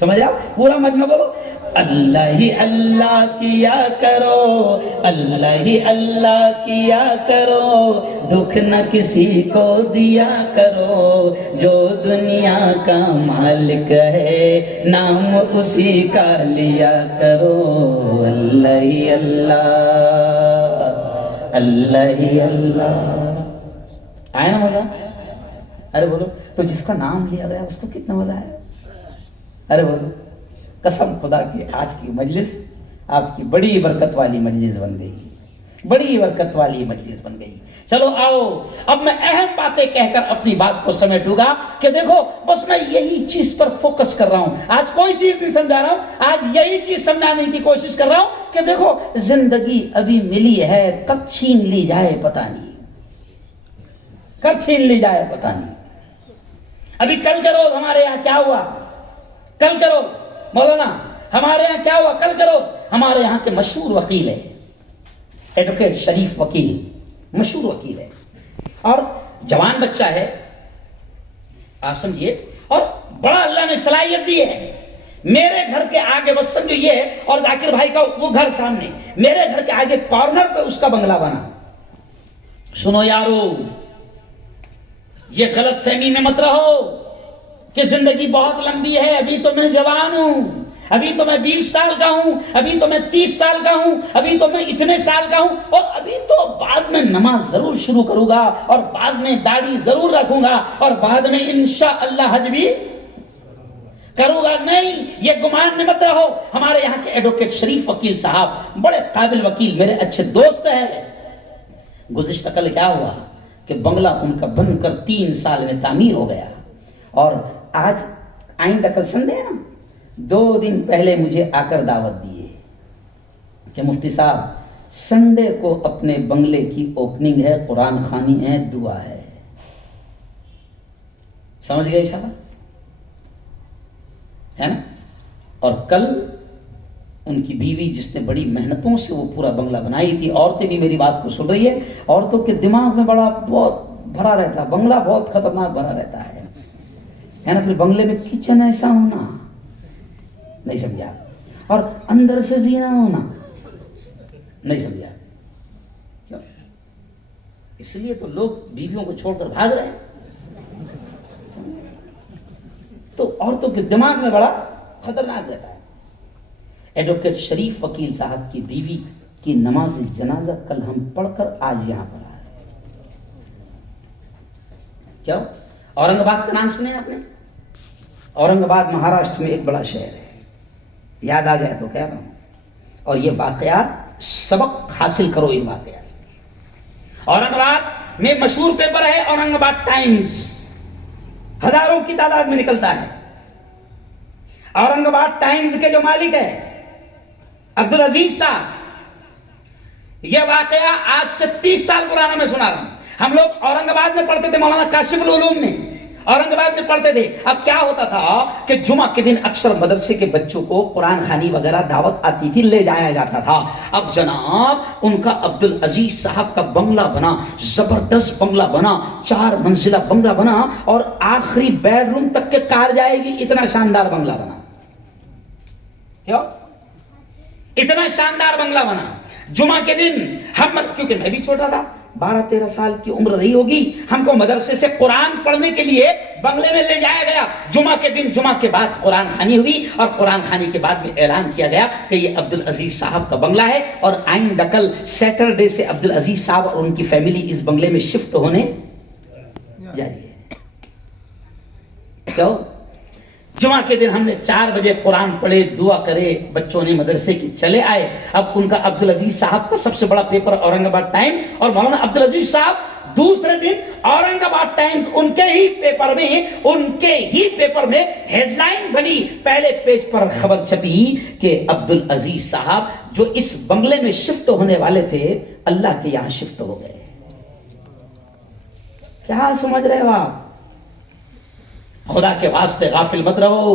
سمجھ آپ؟ پورا مجمع بولو اللہ ہی اللہ کیا کرو, اللہ ہی اللہ کیا کرو, دکھ نہ کسی کو دیا کرو, جو دنیا کا مالک ہے نام اسی کا لیا کرو. اللہ ہی اللہ اللہ ہی اللہ. آیا نا مزہ؟ ارے بولو. تو جس کا نام لیا گیا اس کو کتنا مزہ آیا؟ ارے بولو. قسم خدا کی آج کی مجلس آپ کی بڑی برکت والی مجلس بن گئی, بڑی برکت والی مجلس بن گئی. چلو آؤ اب میں اہم باتیں کہہ کر اپنی بات کو سمیٹوں گا کہ دیکھو بس میں یہی چیز پر فوکس کر رہا ہوں. آج کوئی چیز نہیں سمجھا رہا ہوں, آج یہی چیز سمجھانے کی کوشش کر رہا ہوں کہ دیکھو زندگی ابھی ملی ہے, کب چھین لی جائے پتہ نہیں, کب چھین لی جائے پتہ نہیں. ابھی کل کے روز ہمارے یہاں کیا ہوا, کل کے روز مولانا ہمارے یہاں کیا ہوا, کل کے روز ہمارے یہاں کے مشہور وکیل ہے ایڈوکیٹ شریف وکیل, مشہور وکیل ہے اور جوان بچہ ہے آپ سمجھیے, اور بڑا اللہ نے صلاحیت دی ہے. میرے گھر کے آگے بس سمجھو یہ ہے, اور ذاکر بھائی کا وہ گھر سامنے, میرے گھر کے آگے کارنر پہ اس کا بنگلہ بنا. سنو یارو, یہ غلط فہمی میں مت رہو کہ زندگی بہت لمبی ہے, ابھی تو میں جوان ہوں, ابھی تو میں 20 سال کا ہوں, ابھی تو میں 30 سال کا ہوں, ابھی تو میں اتنے سال کا ہوں, اور ابھی تو بعد میں نماز ضرور شروع کروں گا, اور بعد میں داڑھی ضرور رکھوں گا, اور بعد میں انشاءاللہ حج بھی کروں گا. نہیں, یہ گمان میں مت رہو. ہمارے یہاں کے ایڈوکیٹ شریف وکیل صاحب بڑے قابل وکیل, میرے اچھے دوست ہیں. گزشتہ کل کیا ہوا کہ بنگلہ ان کا بن کر 3 سال میں تعمیر ہو گیا, اور آئندہ کل سنڈے ہے نا، 2 دن پہلے مجھے آ کر دعوت دیے کہ مفتی صاحب سنڈے کو اپنے بنگلے کی اوپننگ ہے، قرآن خوانی ہے، دعا ہے. سمجھ گئے اشارہ ہے نا. اور کل ان کی بیوی جس نے بڑی محنتوں سے وہ پورا بنگلہ بنائی تھی، عورتیں بھی میری بات کو سن رہی ہے، عورتوں کے دماغ میں بڑا بہت بھرا رہتا ہے، بنگلہ بہت خطرناک بھرا رہتا ہے نا. پھر بنگلے میں کچن ایسا ہونا، نہیں سمجھا، اور اندر سے زینا ہونا، نہیں سمجھا. کیوں؟ اس لیے تو لوگ بیویوں کو چھوڑ کر بھاگ رہے ہیں. تو عورتوں کے دماغ میں بڑا خطرناک رہتا ہے. ایڈوکیٹ شریف وکیل صاحب کی بیوی کی نماز جنازہ کل ہم پڑھ کر آج یہاں پر آئے. کیا اورنگ آباد کا نام سنے آپ نے؟ اورنگ آباد مہاراشٹر میں ایک بڑا شہر ہے، یاد آ گیا تو کہہ رہا ہوں. اور یہ واقعات سبق حاصل کرو ان واقعات. اورنگ آباد میں مشہور پیپر ہے اورنگ آباد ٹائمز، ہزاروں کی تعداد میں نکلتا ہے. اورنگ آباد ٹائمز کے جو مالک ہے عبدالعزیز صاحب، یہ واقعہ آج سے 30 سال پرانا میں سنا رہا ہوں. ہم لوگ اورنگ آباد میں پڑھتے تھے، مولانا کاشف العلوم میں اورنگ آباد میں پڑھتے تھے. اب کیا ہوتا تھا کہ جمعہ کے دن اکثر مدرسے کے بچوں کو قرآن خوانی وغیرہ دعوت آتی تھی، لے جایا جاتا تھا. اب جناب ان کا عبدالعزیز صاحب کا بنگلہ بنا، زبردست بنگلہ بنا، 4 منزلہ بنگلہ بنا، اور آخری بیڈ روم تک کے کار جائے گی، اتنا شاندار بنگلہ بنا. کیا اتنا شاندار بنگلہ بنا. جمعہ کے دن ہم، کیونکہ میں بھی چھوٹا تھا، 12-13 سال کی عمر رہی ہوگی، ہم کو مدرسے سے قرآن پڑھنے کے لیے بنگلے میں لے جایا گیا. جمعہ کے دن، جمعہ کے بعد قرآن خوانی ہوئی، اور قرآن خوانی کے بعد میں اعلان کیا گیا کہ یہ عبدالعزیز صاحب کا بنگلہ ہے، اور آئندہ کل سیٹرڈے سے عبدالعزیز صاحب اور ان کی فیملی اس بنگلے میں شفٹ ہونے جا رہی ہے. کیوں؟ جمعہ کے دن ہم نے 4 بجے قرآن پڑھے، دعا کرے، بچوں نے مدرسے کی چلے آئے. اب ان کا عبدالعزیز صاحب کا سب سے بڑا پیپر اورنگ آباد ٹائم، اور مولانا عبدالعزیز صاحب دوسرے دن اورنگ آباد ٹائمز ان کے ہی پیپر میں ہیڈ لائن بنی، پہلے پیج پر خبر چھپی کہ عبدالعزیز صاحب جو اس بنگلے میں شفٹ ہونے والے تھے، اللہ کے یہاں شفٹ ہو گئے. کیا سمجھ رہے ہو آپ؟ خدا کے واسطے غافل مت رہو،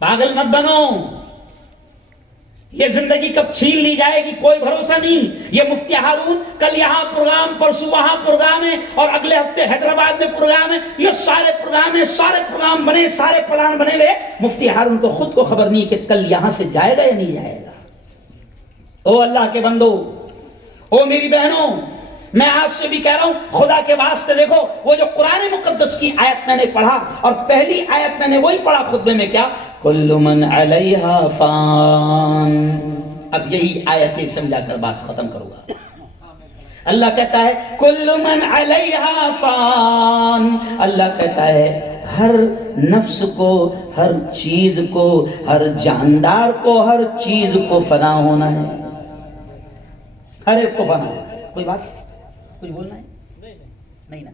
پاگل مت بنو. یہ زندگی کب چھین لی جائے گی کوئی بھروسہ نہیں. یہ مفتی ہارون کل یہاں پروگرام، پرسوں وہاں پروگرام ہے، اور اگلے ہفتے حیدرآباد میں پروگرام ہے. یہ سارے پروگرام ہیں، سارے پروگرام بنے، سارے پلان بنے ہوئے. مفتی ہارون کو خود کو خبر نہیں کہ کل یہاں سے جائے گا یا نہیں جائے گا. او اللہ کے بندو، او میری بہنوں، میں آپ سے بھی کہہ رہا ہوں، خدا کے واسطے دیکھو، وہ جو قرآن مقدس کی آیت میں نے پڑھا، اور پہلی آیت میں نے وہی پڑھا خطبے میں، کیا کل من علیہا فان. اب یہی آیتیں سمجھا کر بات ختم کروں گا. اللہ کہتا ہے کل من علیہا فان. اللہ کہتا ہے ہر نفس کو، ہر چیز کو، ہر جاندار کو، ہر چیز کو فنا ہونا ہے. ہر ایک کو فنا ہے. کوئی بات کچھ بولنا ہے؟ نہیں نا،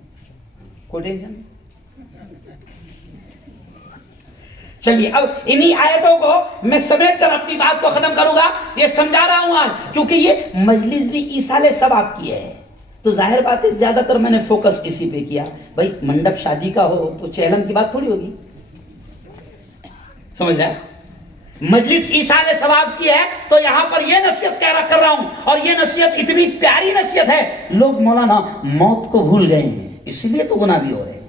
کوئی ٹینشن نہیں. چلیے اب انہی آیتوں کو میں سمیٹ کر اپنی بات کو ختم کروں گا. یہ سمجھا رہا ہوں آج، کیونکہ یہ مجلس بھی ایصال ثواب کی ہے، تو ظاہر بات ہے زیادہ تر میں نے فوکس اسی پہ کیا. بھائی منڈپ شادی کا ہو تو چہلم کی بات تھوڑی ہوگی، سمجھ رہا ہے؟ مجلس ایصال ثواب کی ہے، تو یہاں پر یہ نصیحت کر رہا ہوں، اور یہ نصیحت اتنی پیاری نصیحت ہے. لوگ مولانا موت کو بھول گئے ہیں، اس لیے تو گناہ بھی ہو رہے ہیں.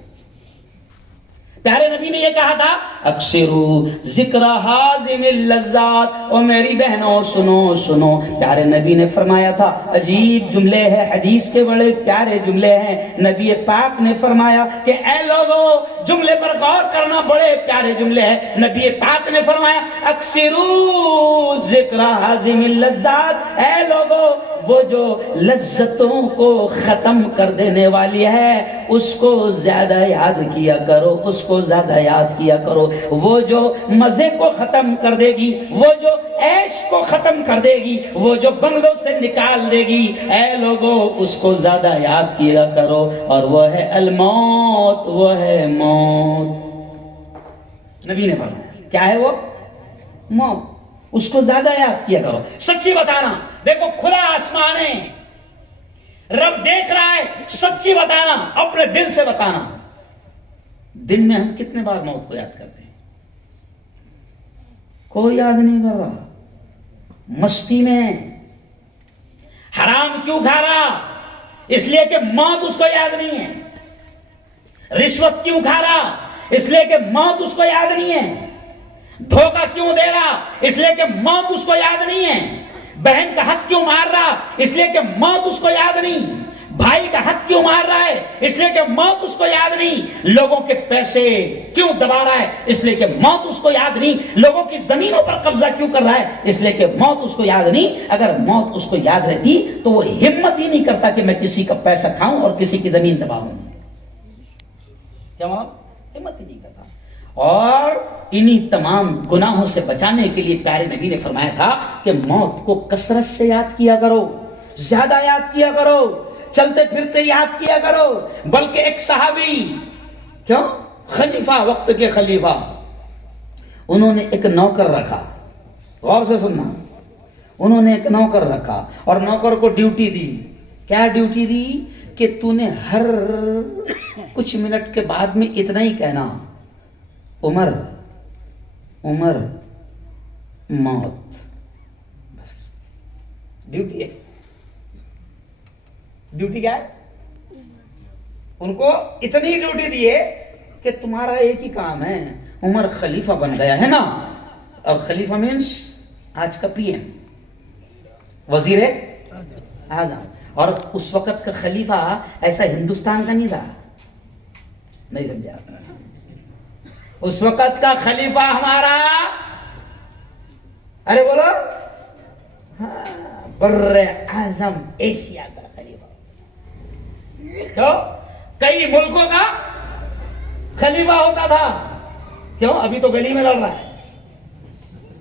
پیارے نبی نے یہ کہا تھا اکثروا ذکر حازم اللذات. او میری بہنوں سنو سنو، پیارے نبی نے فرمایا تھا، عجیب جملے ہیں، حدیث کے بڑے پیارے جملے ہیں. نبی پاک نے فرمایا کہ اے لوگوں، جملے پر غور کرنا، بڑے پیارے جملے ہیں. نبی پاک نے فرمایا اکثروا ذکر حازم اللذات. اے لوگوں، وہ جو لذتوں کو ختم کر دینے والی ہے اس کو زیادہ یاد کیا کرو، اس کو زیادہ یاد کیا کرو. وہ جو مزے کو ختم کر دے گی، وہ جو عیش کو ختم کر دے گی، وہ جو بنگلوں سے نکال دے گی، اے لوگوں اس کو زیادہ یاد کیا کرو، اور وہ ہے الموت، وہ ہے موت. نبی نے فرمایا کیا ہے وہ؟ موت. اس کو زیادہ یاد کیا کرو. سچی بتانا. دیکھو کھلا آسمان ہے, رب دیکھ رہا ہے. سچی بتانا, اپنے دل سے بتانا. دن میں ہم کتنے بار موت کو یاد کرتے ہیں؟ کوئی یاد نہیں کر رہا. مستی میں حرام کیوں کھا رہا؟ اس لیے کہ موت اس کو یاد نہیں ہے. رشوت کیوں کھا رہا؟ اس لیے کہ موت اس کو یاد نہیں ہے. دھوکہ کیوں دے رہا؟ اس لیے کہ موت اس کو یاد نہیں ہے. بہن کا حق کیوں مار رہا؟ اس لیے کہ موت اس کو یاد نہیں. بھائی کا حق کیوں مار رہا ہے؟ اس لیے کہ موت اس کو یاد نہیں. لوگوں کے پیسے کیوں دبا رہا ہے؟ اس لیے کہ موت اس کو یاد نہیں. لوگوں کی زمینوں پر قبضہ کیوں کر رہا ہے؟ اس لیے کہ موت اس کو یاد نہیں. اگر موت اس کو یاد رہتی تو وہ ہمت ہی نہیں کرتا کہ میں کسی کا پیسہ کھاؤں اور کسی کی زمین دباؤں. کیا ہمت ہی نہیں کرتا. اور انہی تمام گناہوں سے بچانے کے لیے پیارے نبی نے فرمایا تھا کہ موت کو کثرت سے یاد کیا کرو, زیادہ یاد کیا کرو, چلتے پھرتے یاد کیا کرو. بلکہ ایک صحابی, کیوں خلیفہ, وقت کے خلیفہ, انہوں نے ایک نوکر رکھا. غور سے سننا, انہوں نے ایک نوکر رکھا اور نوکر کو ڈیوٹی دی. کیا ڈیوٹی دی؟ کہ تو نے ہر کچھ منٹ کے بعد میں اتنا ہی کہنا, عمر عمر موت. ڈیوٹی ہے. ڈیوٹی کیا ہے؟ ان کو اتنی ڈیوٹی دی ہے کہ تمہارا ایک ہی کام ہے. عمر خلیفہ بن گیا ہے نا, اور خلیفہ مینس آج کا پی ایم, وزیر اعظم. اور اس وقت کا خلیفہ ایسا ہندوستان کا نہیں تھا, نہیں سمجھا. اس وقت کا خلیفہ ہمارا, ارے بولو, بر اعظم ایشیا کا خلیفہ. تو کئی ملکوں کا خلیفہ ہوتا تھا. کیوں؟ ابھی تو گلی میں لڑ رہا ہے.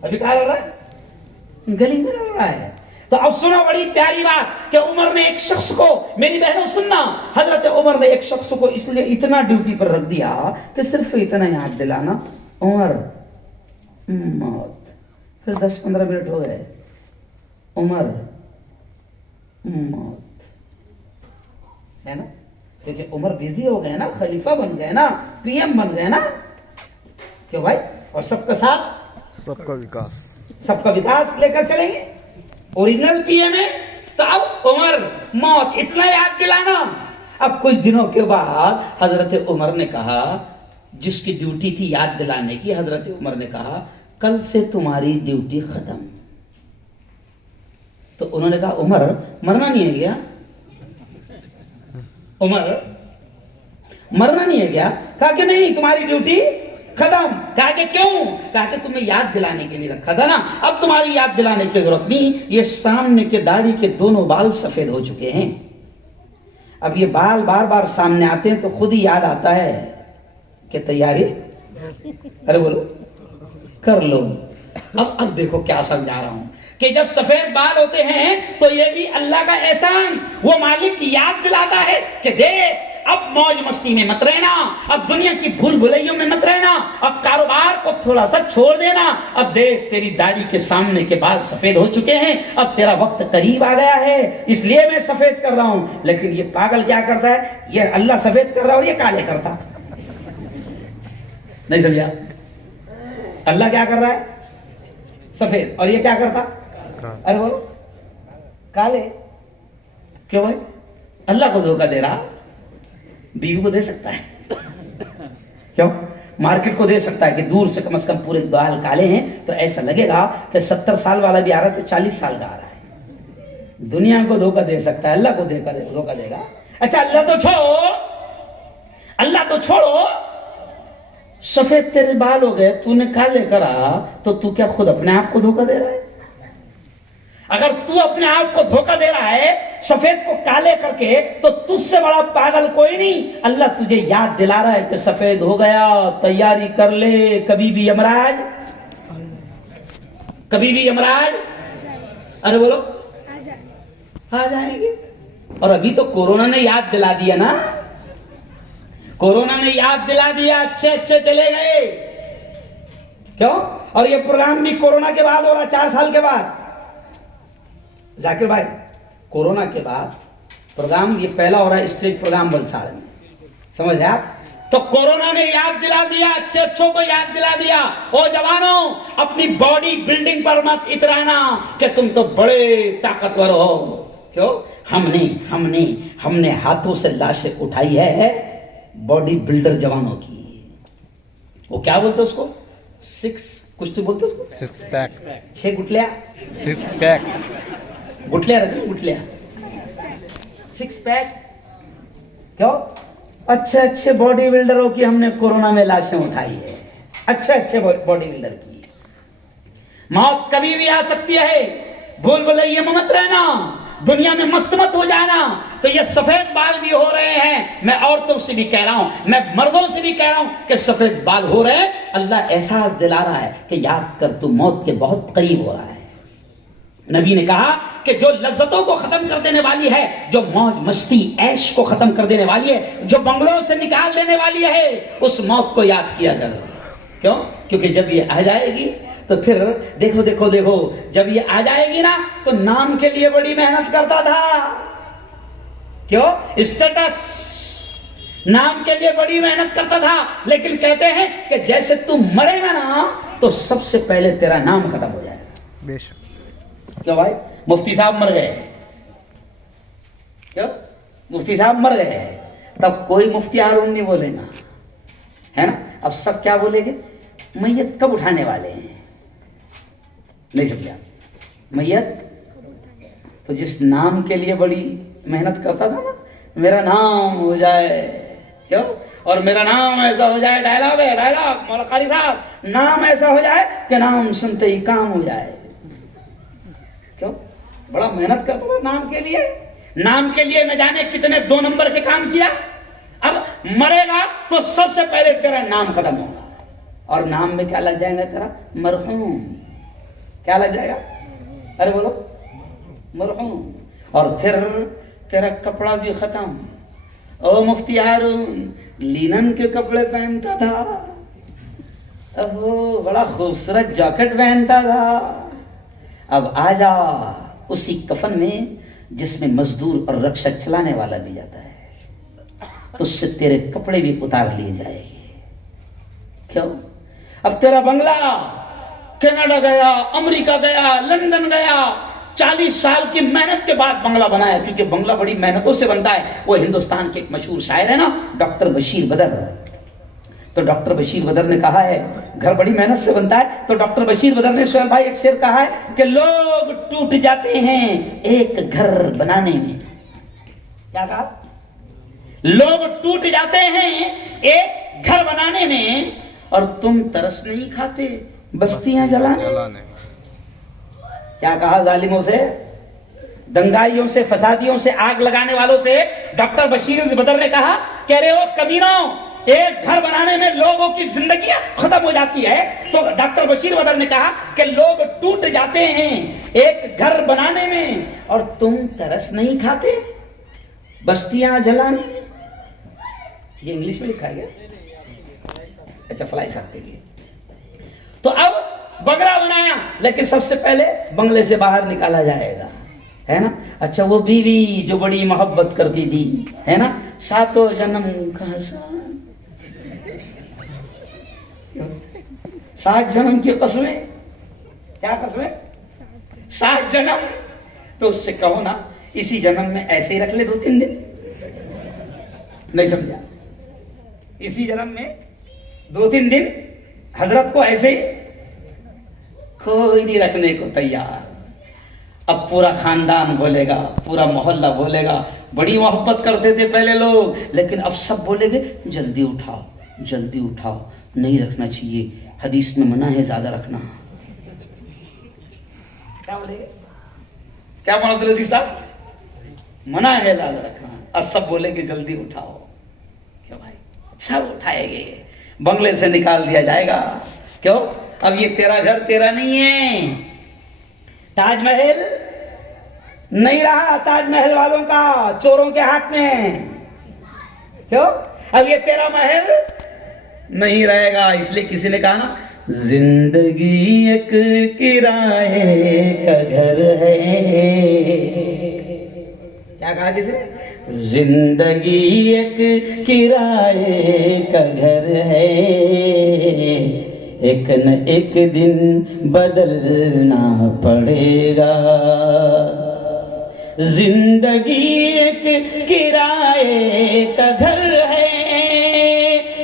ابھی کہاں لڑ رہا ہے؟ گلی میں لڑ رہا ہے. تو اب سنو بڑی پیاری بات کہ عمر نے ایک شخص کو, میری بہنوں سننا, حضرت عمر نے ایک شخص کو اس لیے اتنا ڈیوٹی پر رکھ دیا کہ صرف اتنا یاد دلانا, عمر موت. پھر 10-15 منٹ ہو گئے, عمر موت, ہے نا. کیونکہ عمر بزی ہو گئے نا, خلیفہ بن گئے نا, پی ایم بن گئے نا. کیوں بھائی؟ اور سب کا ساتھ سب کا وکاس, سب کا وکاس لے کر چلیں گے. اوریجنل پی ایم ہے تو اب عمر موت اتنا یاد دلانا. اب کچھ دنوں کے بعد حضرت عمر نے کہا, جس کی ڈیوٹی تھی یاد دلانے کی, حضرت عمر نے کہا کل سے تمہاری ڈیوٹی ختم. تو انہوں نے کہا عمر مرنا نہیں ہے کیا؟ عمر مرنا نہیں ہے کیا؟ کہا کہ نہیں, تمہاری ڈیوٹی ختم. کہا کہ کیوں؟ کہا کہ تمہیں یاد دلانے کے لیے رکھا تھا نا, اب تمہاری یاد دلانے کی ضرورت نہیں. یہ سامنے کے داڑھی کے دونوں بال سفید ہو چکے ہیں. اب یہ بال بار بار سامنے آتے ہیں تو خود ہی یاد آتا ہے کہ تیاری, ارے بولو, کر لو. اب دیکھو کیا سمجھا رہا ہوں کہ جب سفید بال ہوتے ہیں تو یہ بھی اللہ کا احسان. وہ مالک کی یاد دلاتا ہے کہ دیکھ, اب موج مستی میں مت رہنا, اب دنیا کی بھول بھلائیوں میں مت رہنا, اب کاروبار کو تھوڑا سا چھوڑ دینا. اب دیکھ تیری داڑھی کے سامنے کے بال سفید ہو چکے ہیں, اب تیرا وقت قریب آ گیا ہے, اس لیے میں سفید کر رہا ہوں. لیکن یہ پاگل کیا کرتا ہے, یہ اللہ سفید کر رہا ہے اور یہ کالے کرتا. نہیں سمجھا؟ اللہ کیا کر رہا ہے, سفید, اور یہ کیا کرتا, ارے بولو, کالے. کیوں بھائی؟ اللہ کو دھوکہ دے رہا. بیوی کو دے سکتا ہے, کیوں مارکیٹ کو دے سکتا ہے کہ دور سے کم از کم پورے بال کالے ہیں تو ایسا لگے گا کہ 70 سال والا بھی آ رہا ہے تو 40 سال کا آ رہا ہے. دنیا کو دھوکہ دے سکتا ہے, اللہ کو دھوکہ دے گا. اچھا اللہ تو چھوڑو, سفید تیرے بال ہو گئے, تو نے کالے کرا, تو تو کیا خود اپنے آپ کو دھوکہ دے رہا ہے؟ اگر تو اپنے آپ کو دھوکہ دے رہا ہے سفید کو کالے کر کے, تو تجھ سے بڑا پاگل کوئی نہیں. اللہ تجھے یاد دلا رہا ہے کہ سفید ہو گیا, تیاری کر لے, کبھی بھی یمراج, کبھی بھی یمراج, ارے بولو, آ جائیں گے. اور ابھی تو کورونا نے یاد دلا دیا نا, کورونا نے یاد دلا دیا, اچھے چلے گئے. کیوں؟ اور یہ پروگرام بھی کورونا کے بعد ہو رہا، 4 سال کے بعد. ذاکر بھائی کورونا کے بعد پروگرام یہ پہلا ہو رہا ہے اسٹیج پروگرام بلساڑ میں، سمجھ آپ؟ تو کورونا نے یاد دلا دیا، اچھے اچھوں کو یاد دلا دیا، او جوانوں اپنی باڈی بلڈنگ پر مت اترانا کہ تم تو بڑے طاقتور ہو. کیوں؟ ہم نے ہاتھوں سے لاشیں اٹھائی ہے باڈی بلڈر جوانوں کی. وہ کیا بولتے اس کو؟ 6 کچھ تو بولتے اس کو 6 پیک 6 گٹلیاں 6 پیک گٹلیاں رکھیں گٹلیاں 6 پیک. کیوں؟ اچھے باڈی بلڈروں کی ہم نے کورونا میں لاشیں اٹھائی ہے، اچھے باڈی بلڈر کی. موت کبھی بھی آ سکتی ہے، بھول بھلائیے میں مت رہنا، دنیا میں مست مت ہو جانا. تو یہ سفید بال بھی ہو رہے ہیں، میں عورتوں سے بھی کہہ رہا ہوں، میں مردوں سے بھی کہہ رہا ہوں کہ سفید بال ہو رہے ہیں. اللہ احساس دلا رہا ہے کہ یاد کر تو موت کے بہت قریب ہو رہا ہے. نبی نے کہا کہ جو لذتوں کو ختم کر دینے والی ہے، جو موج مستی عیش کو ختم کر دینے والی ہے، جو بنگلوں سے نکال دینے والی ہے، اس موت کو یاد کیا کر. کیوں؟ کیونکہ جب یہ آ جائے گی تو پھر دیکھو جب یہ آ جائے گی نا تو نام کے لیے بڑی محنت کرتا تھا. کیوں؟ اسٹیٹس نام کے لیے بڑی محنت کرتا تھا، لیکن کہتے ہیں کہ جیسے تم مرے گا نا تو سب سے پہلے تیرا نام ختم ہو جائے گا. بے شک. کیوں بھائی؟ مفتی صاحب مر گئے، کیوں؟ مفتی صاحب مر گئے، تب کوئی مفتی ہارون نہیں بولے گا، ہے نا؟ اب سب کیا بولے گے؟ میت کب اٹھانے والے ہیں؟ نہیں سمجھا؟ میت تو جس نام کے لیے بڑی محنت کرتا تھا نا، میرا نام ہو جائے، کیوں؟ اور میرا نام ایسا ہو جائے، ڈائلاگ ہے ڈائلاگ مولا قاری صاحب، نام ایسا ہو جائے کہ نام سنتے ہی کام ہو جائے. کیوں؟ بڑا محنت کرتا تھا نام کے لیے نہ جانے کتنے 2 نمبر کے کام کیا. اب مرے گا تو سب سے پہلے تیرا نام ختم ہوگا، اور نام میں کیا لگ جائے گا تیرا؟ مرحوم. کیا لگ جائے گا؟ ارے بولو مرحوم. اور پھر تیرا کپڑا بھی ختم. او مفتی ہارون لینن کے کپڑے پہنتا تھا، وہ بڑا خوبصورت جاکٹ پہنتا تھا. اب آ جا اسی کفن میں جس میں مزدور اور رکشا چلانے والا بھی جاتا ہے، تو اس سے تیرے کپڑے بھی اتار لیے جائیں گے. کیوں؟ اب تیرا بنگلہ کینیڈا گیا، امریکہ گیا، لندن گیا، 40 سال کی محنت کے بعد بنگلہ بنایا، کیونکہ بنگلہ بڑی محنتوں سے بنتا ہے. وہ ہندوستان کے ایک مشہور شاعر ہے نا ڈاکٹر بشیر بدر، تو ڈاکٹر بشیر بدر نے کہا ہے گھر بڑی محنت سے بنتا ہے. تو ڈاکٹر بشیر بدر نے سہیل بھائی ایک شعر کہا ہے کہ لوگ ٹوٹ جاتے ہیں ایک گھر بنانے میں. کیا کہا؟ لوگ ٹوٹ جاتے ہیں ایک گھر بنانے میں، اور تم ترس نہیں کھاتے بستیاں جلانے. کیا کہا؟ ظالموں سے، دنگائیوں سے، فسادیوں سے، آگ لگانے والوں سے ڈاکٹر بشیر بدر نے کہا کہ ارے او کمینوں، ایک گھر بنانے میں لوگوں کی زندگیاں ختم ہو جاتی ہے. تو ڈاکٹر بشیر بدر نے کہا کہ لوگ ٹوٹ جاتے ہیں ایک گھر بنانے میں، اور تم ترس نہیں کھاتے بستیاں جلانے میں. یہ انگلش میں لکھا گیا، اچھا فلائی صاحب کے لیے. تو اب بنگلہ بنایا، لیکن سب سے پہلے بنگلے سے باہر نکالا جائے گا، ہے نا؟ اچھا وہ بیوی جو بڑی محبت کرتی تھی، ہے نا، 7 جنم کا 7 جنم کی قسمیں. کیا قسمیں؟ 7 جنم. تو اس سے کہو نا اسی جنم میں ایسے ہی رکھ لے 2-3 دن. نہیں سمجھا؟ اسی جنم میں 2-3 دن حضرت کو ایسے ہی، کوئی نہیں رکھنے کو تیار. اب پورا خاندان بولے گا، پورا محلہ بولے گا، بڑی محبت کرتے تھے پہلے لوگ، لیکن اب سب بولے گے جلدی اٹھاؤ جلدی اٹھاؤ، نہیں رکھنا چاہیے، حدیث میں منع ہے زیادہ رکھنا. کیا بولے گے؟ کیا محمد العزیز صاحب؟ منع ہے زیادہ رکھنا. اب سب بولے گے جلدی اٹھاؤ. کیوں بھائی؟ سب اٹھائے گے، بنگلے سے نکال دیا جائے گا. کیوں؟ اب یہ تیرا گھر تیرا نہیں ہے. تاج محل نہیں رہا تاج محل والوں کا، چوروں کے ہاتھ میں. کیوں؟ اب یہ تیرا محل نہیں رہے گا. اس لیے کسی نے کہا نا زندگی ایک کرائے کا گھر ہے. کیا کہا کسی نے؟ زندگی ایک کرائے کا گھر ہے، ایک نہ ایک دن بدلنا پڑے گا. زندگی ایک کرائے کا گھر ہے،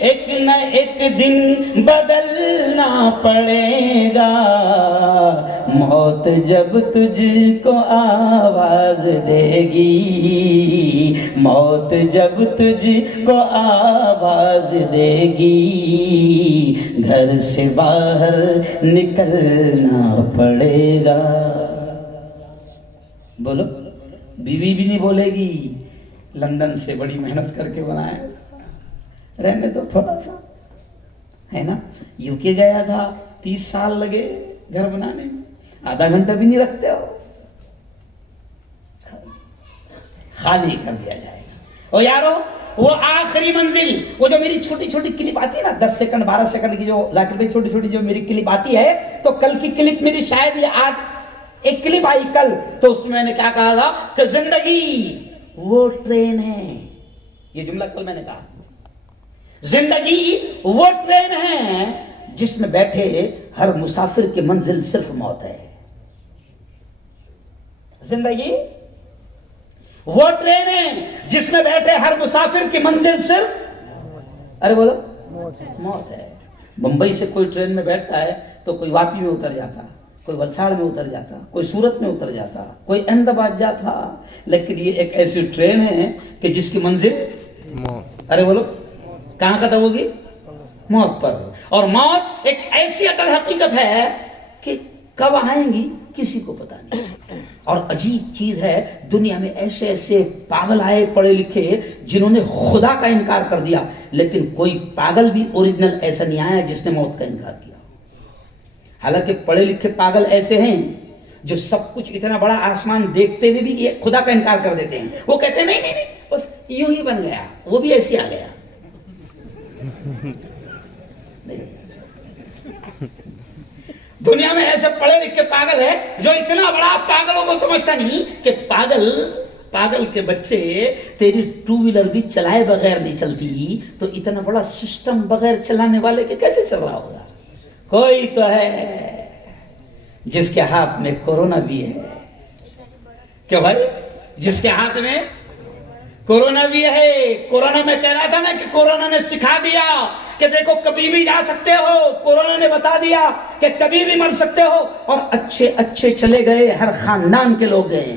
ایک نہ ایک دن بدلنا پڑے گا. موت جب تجھ کو آواز دے گی، موت جب تجھ کو آواز دے گی، گھر سے باہر نکلنا پڑے گا. بولو، بیوی بھی نہیں بولے گی لندن سے بڑی محنت کر کے بنایا، رہنے تو تھوڑا سا ہے نا. یو کے گیا تھا، 30 سال لگے گھر بنانے میں، آدھا گھنٹہ بھی نہیں رکھتے ہو، خالی کر دیا جائے گا. اور یارو وہ آخری منزل، وہ جو میری چھوٹی چھوٹی کلپ آتی ہے نا 10 سیکنڈ 12 سیکنڈ کی، جو ذاکر بھائی چھوٹی چھوٹی جو میری کلپ آتی ہے، تو کل کی کلپ میری شاید یہ آج ایک کلپ آئی کل، تو اس میں نے کیا کہا تھا کہ زندگی وہ ٹرین ہے. یہ جملہ کل میں نے کہا، زندگی وہ ٹرین ہے جس میں بیٹھے ہر مسافر کی منزل صرف موت ہے. زندگی وہ ٹرین ہے جس میں بیٹھے ہر مسافر کی منزل صرف، ارے بولو، موت ہے. بمبئی سے کوئی ٹرین میں بیٹھتا ہے تو کوئی واپی میں اتر جاتا، کوئی ولساڑ میں اتر جاتا، کوئی سورت میں اتر جاتا، کوئی احمد آباد جاتا، لیکن یہ ایک ایسی ٹرین ہے کہ جس کی منزل موت. ارے بولو، کہاں کا ہوگی؟ موت پر. اور موت ایک ایسی اٹل حقیقت ہے کہ کب آئیں گی کسی کو پتا نہیں. اور عجیب چیز ہے، دنیا میں ایسے ایسے پاگل آئے پڑھے لکھے جنہوں نے خدا کا انکار کر دیا، لیکن کوئی پاگل بھی اوریجنل ایسا نہیں آیا جس نے موت کا انکار کیا. حالانکہ پڑھے لکھے پاگل ایسے ہیں جو سب کچھ اتنا بڑا آسمان دیکھتے ہوئے بھی یہ خدا کا انکار کر دیتے ہیں. وہ کہتے ہیں نہیں نہیں نہیں بس یوں ہی بن گیا، وہ بھی ایسے آ گیا. دنیا میں ایسے پڑھے لکھے پاگل ہے جو اتنا بڑا پاگلوں کو سمجھتا نہیں کہ پاگل کے بچے تیری 2 ویلر بھی چلائے بغیر نہیں چلتی، تو اتنا بڑا سسٹم بغیر چلانے والے کے کیسے چل رہا ہوگا؟ کوئی تو ہے جس کے ہاتھ میں کورونا بھی ہے. کیوں بھائی؟ جس کے ہاتھ میں کورونا بھی ہے. کورونا میں کہہ رہا تھا نا کہ کورونا نے سکھا دیا کہ دیکھو کبھی بھی جا سکتے ہو. کورونا نے بتا دیا کہ کبھی بھی مر سکتے ہو. اور اچھے اچھے چلے گئے، ہر خاندان کے لوگ گئے.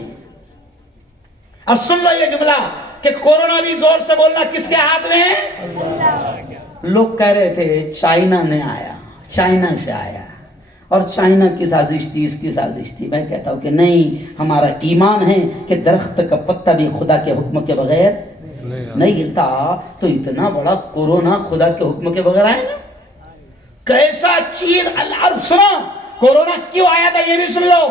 اب سن لو یہ جملہ کہ کورونا بھی زور سے بولنا کس کے ہاتھ میں ہے؟ اللہ. لوگ کہہ رہے تھے چائنا نے آیا، چائنا سے آیا، اور چائنا کی سازش تھی، اس کی سازش تھی. میں کہتا ہوں کہ نہیں، ہمارا ایمان ہے کہ درخت کا پتا بھی خدا کے حکم کے بغیر نہیں ہلتا. تو اتنا بڑا کورونا خدا کے حکم کے بغیر آئے نا، کیسا چیز. اللہ سنو، کورونا کیوں آیا تھا یہ بھی سن لو.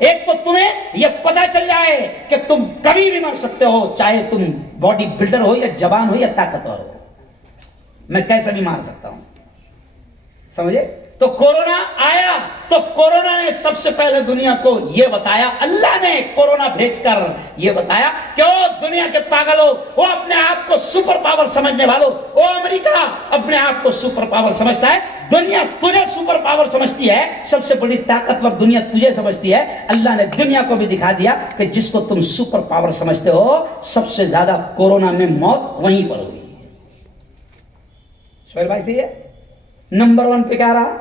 ایک تو تمہیں یہ پتا چل جائے کہ تم کبھی بھی مر سکتے ہو، چاہے تم باڈی بلڈر ہو یا جوان ہو یا طاقتور ہو، میں کیسا بھی مار سکتا ہوں. سمجھے؟ تو کورونا آیا تو کورونا نے سب سے پہلے دنیا کو یہ بتایا، اللہ نے کورونا بھیج کر یہ بتایا کہ او دنیا کے پاگلوں، وہ اپنے آپ کو سپر پاور سمجھنے والوں، او امریکہ اپنے آپ کو سپر پاور سمجھتا ہے، دنیا تجھے سپر پاور سمجھتی ہے، سب سے بڑی طاقتور دنیا تجھے سمجھتی ہے. اللہ نے دنیا کو بھی دکھا دیا کہ جس کو تم سپر پاور سمجھتے ہو، سب سے زیادہ کورونا میں موت وہیں پر ہوئی. سہیل بھائی صحیح ہے؟ نمبر 1 پہ کیا رہا؟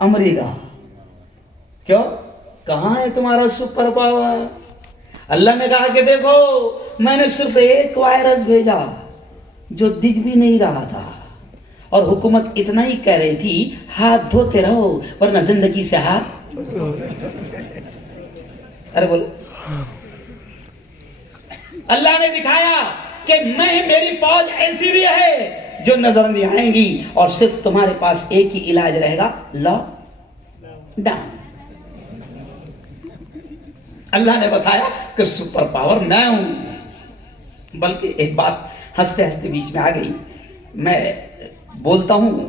امریکہ. کیوں؟ کہاں ہے تمہارا سپر پاور؟ اللہ نے کہا کہ دیکھو میں نے صرف ایک وائرس بھیجا جو دکھ بھی نہیں رہا تھا، اور حکومت اتنا ہی کہہ رہی تھی ہاتھ دھوتے رہو ورنہ زندگی سے ہاتھ. ارے بولو. اللہ نے دکھایا کہ میری فوج ایسی بھی ہے جو نظر نہیں آئیں گی، اور صرف تمہارے پاس ایک ہی علاج رہے گا، لاک ڈاؤن. اللہ نے بتایا کہ سپر پاور میں ہوں. بلکہ ایک بات ہنستے ہنستے بیچ میں آ گئی، میں بولتا ہوں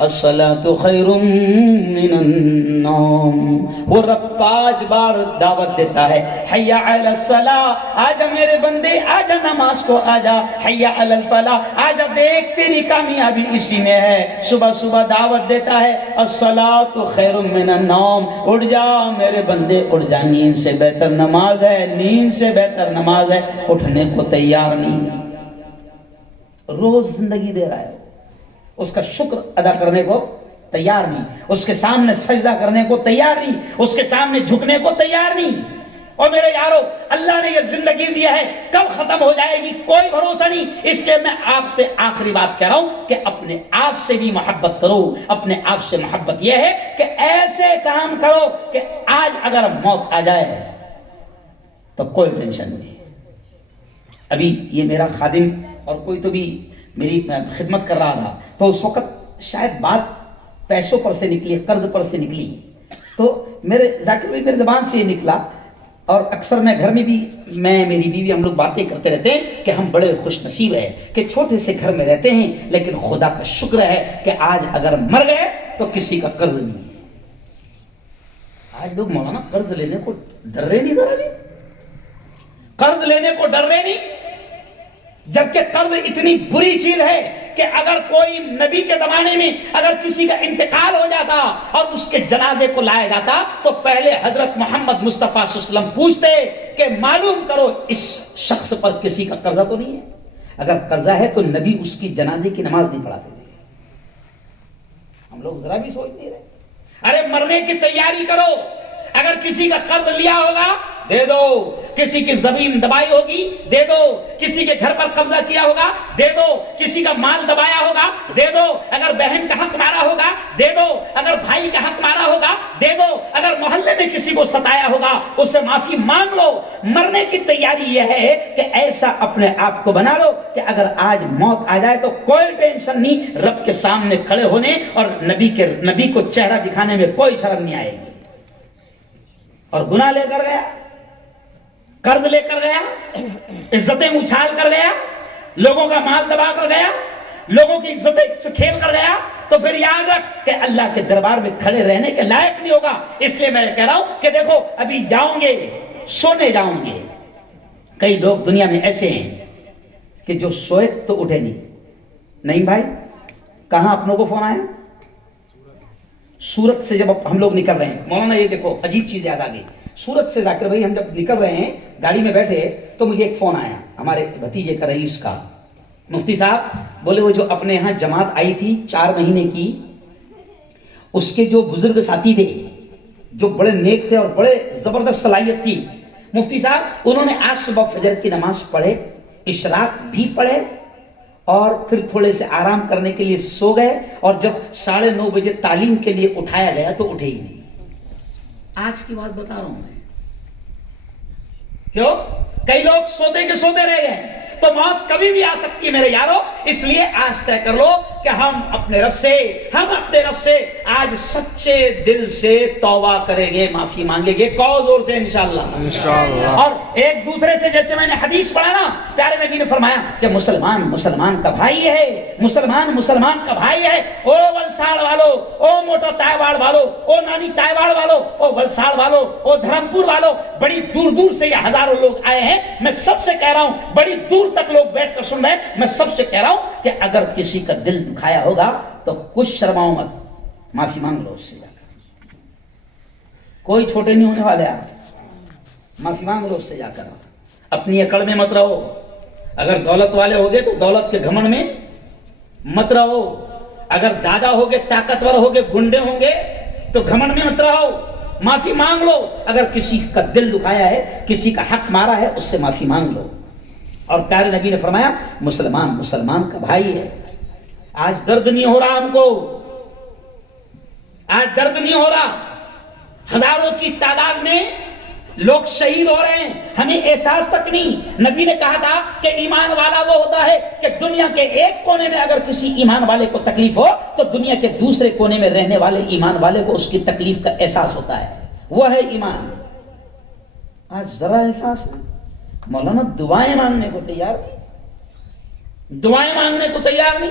الصلاۃ خیر من النوم. وہ رب 5 بار دعوت دیتا ہے, حی علی الصلاۃ, آجا میرے بندے, آجا نماز کو آجا, حی علی الفلاح, آجا دیکھ تیری کامیابی اسی میں ہے. صبح صبح دعوت دیتا ہے, الصلاۃ خیر من النوم, اٹھ جا میرے بندے اٹھ جا, نیند سے بہتر نماز ہے, نیند سے بہتر نماز ہے. اٹھنے کو تیار نہیں, روز زندگی دے رہا ہے, اس کا شکر ادا کرنے کو تیار نہیں, اس کے سامنے سجدہ کرنے کو تیار نہیں, اس کے سامنے جھکنے کو تیار نہیں. اور میرے یارو, اللہ نے یہ زندگی دیا ہے, کب ختم ہو جائے گی کوئی بھروسہ نہیں. اس لیے میں آپ سے آخری بات کہہ رہا ہوں کہ اپنے آپ سے بھی محبت کرو. اپنے آپ سے محبت یہ ہے کہ ایسے کام کرو کہ آج اگر موت آ جائے تو کوئی ٹینشن نہیں. ابھی یہ میرا خادم اور کوئی تو بھی میری خدمت کر رہا تھا, تو اس وقت شاید بات پیسوں پر سے نکلی, قرض پر سے نکلی, تو میرے ذاکر بھائی میرے زبان سے یہ نکلا. اور اکثر میں گھر میں بھی, میں میری بیوی ہم لوگ باتیں کرتے رہتے ہیں کہ ہم بڑے خوش نصیب ہیں کہ چھوٹے سے گھر میں رہتے ہیں, لیکن خدا کا شکر ہے کہ آج اگر مر گئے تو کسی کا قرض نہیں. آج لوگ مولانا قرض لینے کو ڈر رہے نہیں, ذرا بھی قرض لینے کو ڈر رہے نہیں, جبکہ قرض اتنی بری چیز ہے کہ اگر کوئی نبی کے زمانے میں اگر کسی کا انتقال ہو جاتا اور اس کے جنازے کو لایا جاتا تو پہلے حضرت محمد مصطفیٰ صلی اللہ علیہ وسلم پوچھتے کہ معلوم کرو اس شخص پر کسی کا قرضہ تو نہیں ہے. اگر قرضہ ہے تو نبی اس کی جنازے کی نماز نہیں پڑھاتے تھے. ہم لوگ ذرا بھی سوچ نہیں رہے. ارے مرنے کی تیاری کرو, اگر کسی کا قرض لیا ہوگا دے دو, کسی کی زمین دبائی ہوگی دے دو, کسی کے گھر پر قبضہ کیا ہوگا دے دو, کسی کا مال دبایا ہوگا دے دو, اگر بہن کا حق مارا ہوگا دے دو, اگر بھائی کا حق مارا ہوگا دے دو, اگر محلے میں کسی کو ستایا ہوگا اس سے معافی مانگ لو. مرنے کی تیاری یہ ہے کہ ایسا اپنے آپ کو بنا لو کہ اگر آج موت آ جائے تو کوئی ٹینشن نہیں, رب کے سامنے کھڑے ہونے اور نبی کو چہرہ دکھانے میں کوئی شرم نہیں آئے گی. اور گناہ لے کر گیا, قرض لے کر گیا, عزتیں اچھال کر گیا, لوگوں کا مال دبا کر گیا, لوگوں کی عزتیں سے کھیل کر گیا, تو پھر یاد رکھ کہ اللہ کے دربار میں کھڑے رہنے کے لائق نہیں ہوگا. اس لیے میں کہہ رہا ہوں کہ دیکھو ابھی جاؤں گے, سونے جاؤں گے. کئی لوگ دنیا میں ایسے ہیں کہ جو سوئے تو اٹھے نہیں. بھائی کہاں اپنوں کو فون آیا؟ سورت سے جب ہم لوگ نکل رہے ہیں, مولانا یہ دیکھو عجیب چیز یاد آ گئی. سورت سے ذاکر بھائی ہم جب نکل رہے ہیں گاڑی میں بیٹھے تو مجھے ایک فون آیا ہمارے بھتیجے کا رئیس کا. مفتی صاحب بولے وہ جو اپنے یہاں جماعت آئی تھی 4 مہینے کی, اس کے جو بزرگ ساتھی تھے جو بڑے نیک تھے اور بڑے زبردست صلاحیت تھی, مفتی صاحب انہوں نے آج صبح فجر کی نماز پڑھے, اشراق بھی پڑھے, اور پھر تھوڑے سے آرام کرنے کے لیے سو گئے, اور جب 9:30 بجے تعلیم کے لیے اٹھایا گیا تو اٹھے ہی نہیں. آج کی بات بتا رہا ہوں میں. کیوں؟ کئی لوگ سوتے کے سوتے رہ گئے. تو موت کبھی بھی آ سکتی ہے میرے یارو, اس لیے آج طے کر لو کہ ہم اپنے رب سے آج سچے دل سے توبہ کریں گے, معافی مانگیں گے, کہو زور سے انشاءاللہ. اور ایک دوسرے سے, جیسے میں نے حدیث پڑھا نا, پیارے نبی نے فرمایا کہ مسلمان کا بھائی ہے, مسلمان کا بھائی ہے. او ولساڑ والو, او موٹا تائیواڑ والو, او نانی تائیواڑ والو, او ولساڑ والو, او دھرمپور والو, بڑی دور دور سے یہ ہزاروں لوگ آئے ہیں. میں سب سے کہہ رہا ہوں, بڑی دور تک لوگ بیٹھ کر سن رہے ہیں, میں سب سے کہہ رہا ہوں کہ اگر کسی کا دل دکھایا ہوگا تو کچھ شرماؤ مت, معافی مانگ لو اس سے جا کر. کوئی چھوٹے نہیں ہونے والے آپ, معافی مانگ لو اس سے جا کر. اپنی اکڑ میں مت رہو. اگر دولت والے ہوگے تو دولت کے گھمنڈ میں مت رہو. اگر دادا ہوگے, طاقتور ہوگے, گنڈے ہوں گے تو گھمنڈ میں مت رہو. معافی مانگ لو. اگر کسی کا دل دکھایا ہے, کسی کا حق مارا ہے, اس سے معافی مانگ لو. اور پیارے نبی نے فرمایا مسلمان کا بھائی ہے. آج درد نہیں ہو رہا ہم کو, آج درد نہیں ہو رہا. ہزاروں کی تعداد میں لوگ شہید ہو رہے ہیں, ہمیں احساس تک نہیں. نبی نے کہا تھا کہ ایمان والا وہ ہوتا ہے کہ دنیا کے ایک کونے میں اگر کسی ایمان والے کو تکلیف ہو تو دنیا کے دوسرے کونے میں رہنے والے ایمان والے کو اس کی تکلیف کا احساس ہوتا ہے. وہ ہے ایمان. آج ذرا احساس ہو. مولانا دعائیں مانگنے کو تیار نہیں, دعائیں مانگنے کو تیار نہیں.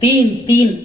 3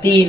3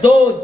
2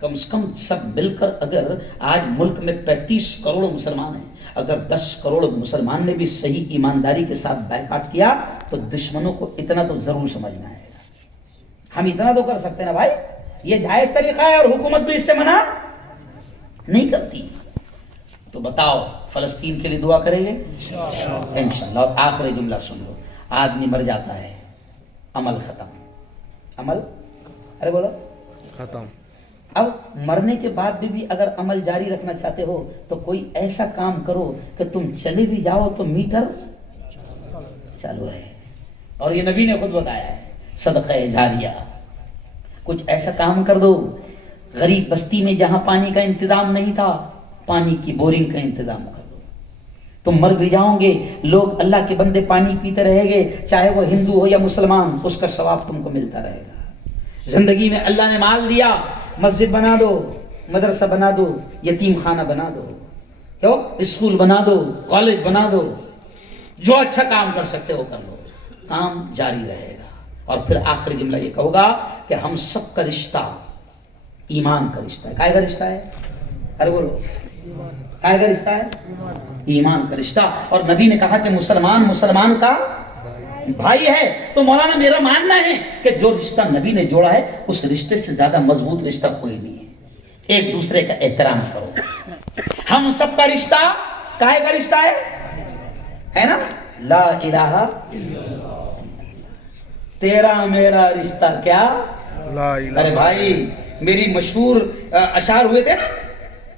کم سے کم سب مل کر اگر آج ملک میں 35 کروڑ مسلمان ہیں، اگر 10 کروڑ مسلمان نے بھی صحیح ایمانداری کے ساتھ بائیکاٹ کیا تو دشمنوں کو اتنا تو ضرور سمجھنا ہے گا. ہم اتنا تو کر سکتے ہیں نا بھائی، یہ جائز طریقہ ہے اور حکومت بھی اس سے منع نہیں کرتی. تو بتاؤ فلسطین کے لیے دعا کریں گے انشاءاللہ. اور آخری جملہ سن لو، آدمی مر جاتا ہے، عمل ختم، عمل ارے بولو ختم. اب مرنے کے بعد بھی اگر عمل جاری رکھنا چاہتے ہو تو کوئی ایسا کام کرو کہ تم چلے بھی جاؤ تو میٹر چالو ہے. اور یہ نبی نے خود بتایا ہے، صدقہ جاریہ. کچھ ایسا کام کر دو، غریب بستی میں جہاں پانی کا انتظام نہیں تھا پانی کی بورنگ کا انتظام کر دو. تم مر بھی جاؤ گے، لوگ اللہ کے بندے پانی پیتے رہیں گے، چاہے وہ ہندو ہو یا مسلمان، اس کا ثواب تم کو ملتا رہے گا. زندگی میں اللہ نے مال دیا، مسجد بنا دو، مدرسہ بنا دو، یتیم خانہ بنا دو، کیوں اسکول بنا دو، کالج بنا دو، جو اچھا کام کر سکتے ہو کر لو، کام جاری رہے گا. اور پھر آخری جملہ یہ کہوں گا کہ ہم سب کا رشتہ ایمان کا رشتہ ہے. کائے کا رشتہ ہے؟ ارے بولو کائے کا رشتہ ہے؟ ایمان کا رشتہ. اور نبی نے کہا کہ مسلمان کا بھائی ہے. تو مولانا میرا ماننا ہے کہ جو رشتہ نبی نے جوڑا ہے اس رشتے سے زیادہ مضبوط رشتہ کوئی نہیں ہے. ایک دوسرے کا احترام کرو. ہم سب کا رشتہ کائے کا رشتہ ہے نا؟ لا الہ تیرا میرا رشتہ کیا؟ لا الہ. ارے بھائی میری مشہور اشعار ہوئے تھے نا،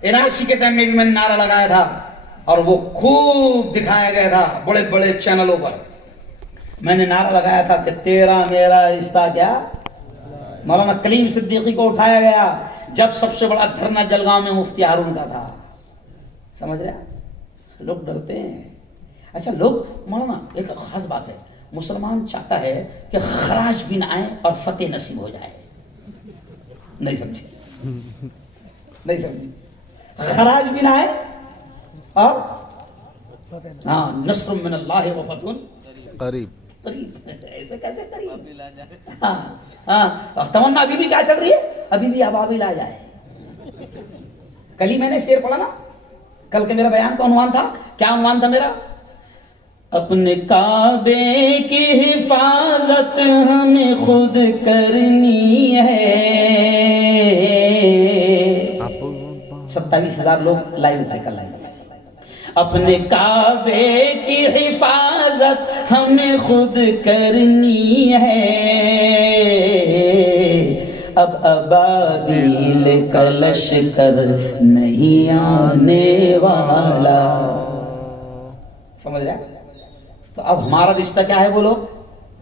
NRC کے ٹائم میں بھی میں نے نعرہ لگایا تھا اور وہ خوب دکھایا گیا تھا بڑے بڑے چینلوں پر. میں نے نعرہ لگایا تھا کہ تیرا میرا رشتہ کیا. مولانا کلیم صدیقی کو اٹھایا گیا جب سب سے بڑا دھرنا جلگاؤں میں مفتی ہارون کا تھا. سمجھ رہے ہیں؟ لوگ ڈرتے ہیں. اچھا لوگ مولانا ایک خاص بات ہے، مسلمان چاہتا ہے کہ خراج بھی نہ آئے اور فتح نصیب ہو جائے. نہیں سمجھی خراج بھی نہ آئے اور ہاں نصر من اللہ و فتح قریب. ایسے کیسے قریب؟ ہاں تمنا ابھی بھی کیا چل رہی ہے؟ ابھی بھی ابابیل آ جائے. کل ہی میں نے شعر پڑھا نا، کل کے میرا بیان کا عنوان تھا، کیا عنوان تھا میرا؟ اپنے کعبے کی حفاظت ہمیں خود کرنی ہے. 27,000 لوگ لائیو تھے کل لائیو. اپنے کعبے کی حفاظت ہمیں خود کرنی ہے. اب ابابیل کا لشکر نہیں آنے والا. سمجھ رہے؟ تو اب ہمارا رشتہ کیا ہے بولو؟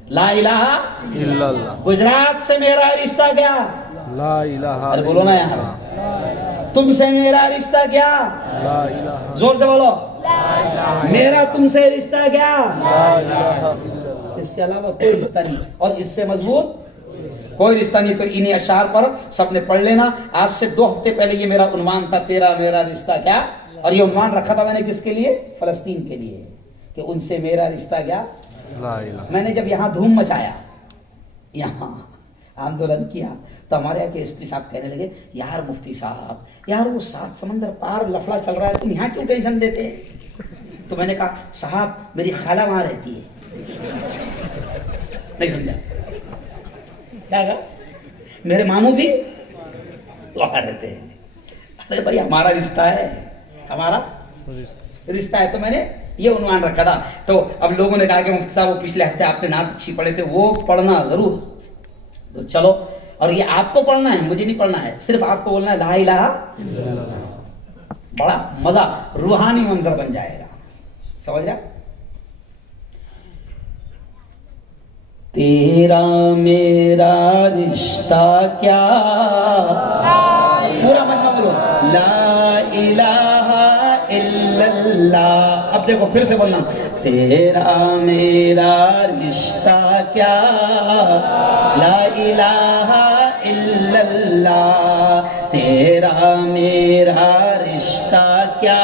لا الہ الا اللہ. گجرات سے میرا رشتہ کیا؟ لا الہ. ارے بولو نا یار. تم سے میرا رشتہ کیا؟ لا الہ. زور سے بولو. میرا تم سے رشتہ کیا؟ لا الہ. اس کے علاوہ کوئی رشتہ نہیں اور اس سے مضبوط کوئی رشتہ نہیں. تو انہی اشعار پر سب نے پڑھ لینا. آج سے 2 ہفتے پہلے یہ میرا عنوان تھا، تیرا میرا رشتہ کیا. اور یہ عنوان رکھا تھا میں نے کس کے لیے؟ فلسطین کے لیے، کہ ان سے میرا رشتہ کیا. لا الہ. میں نے جب یہاں دھوم مچایا، یہاں آندولن کیا تو ہمارے یہاں کے ایس پی صاحب کہنے لگے یار مفتی صاحب، یار وہ 7 سمندر پار لفڑا چل رہا ہے، تم یہاں کیوں ٹینشن دیتے؟ تو میں نے کہا صاحب میری خالہ وہاں رہتی ہے. نہیں سمجھا کیا کہا؟ میرے ماموں بھی وہاں رہتے ہیں. ارے بھائی ہمارا رشتہ ہے، ہمارا رشتہ ہے. تو میں نے یہ عنوان رکھا تھا. تو اب لوگوں نے کہا کہ مفتی صاحب وہ پچھلے ہفتے آپ نے نعت اچھی پڑھے تھے، وہ پڑھنا ضرور. تو چلو، اور یہ آپ کو پڑھنا ہے، مجھے نہیں پڑھنا ہے، صرف آپ کو بولنا ہے لا الہ. بڑا مزہ، روحانی منظر بن جائے گا. سمجھ رہا؟ تیرا میرا رشتہ کیا، پورا مطلب بولو لا الہ الا اللہ. اب دیکھو پھر سے بولنا، تیرا میرا رشتہ کیا، لا الہ الا اللہ. تیرا میرا رشتہ کیا،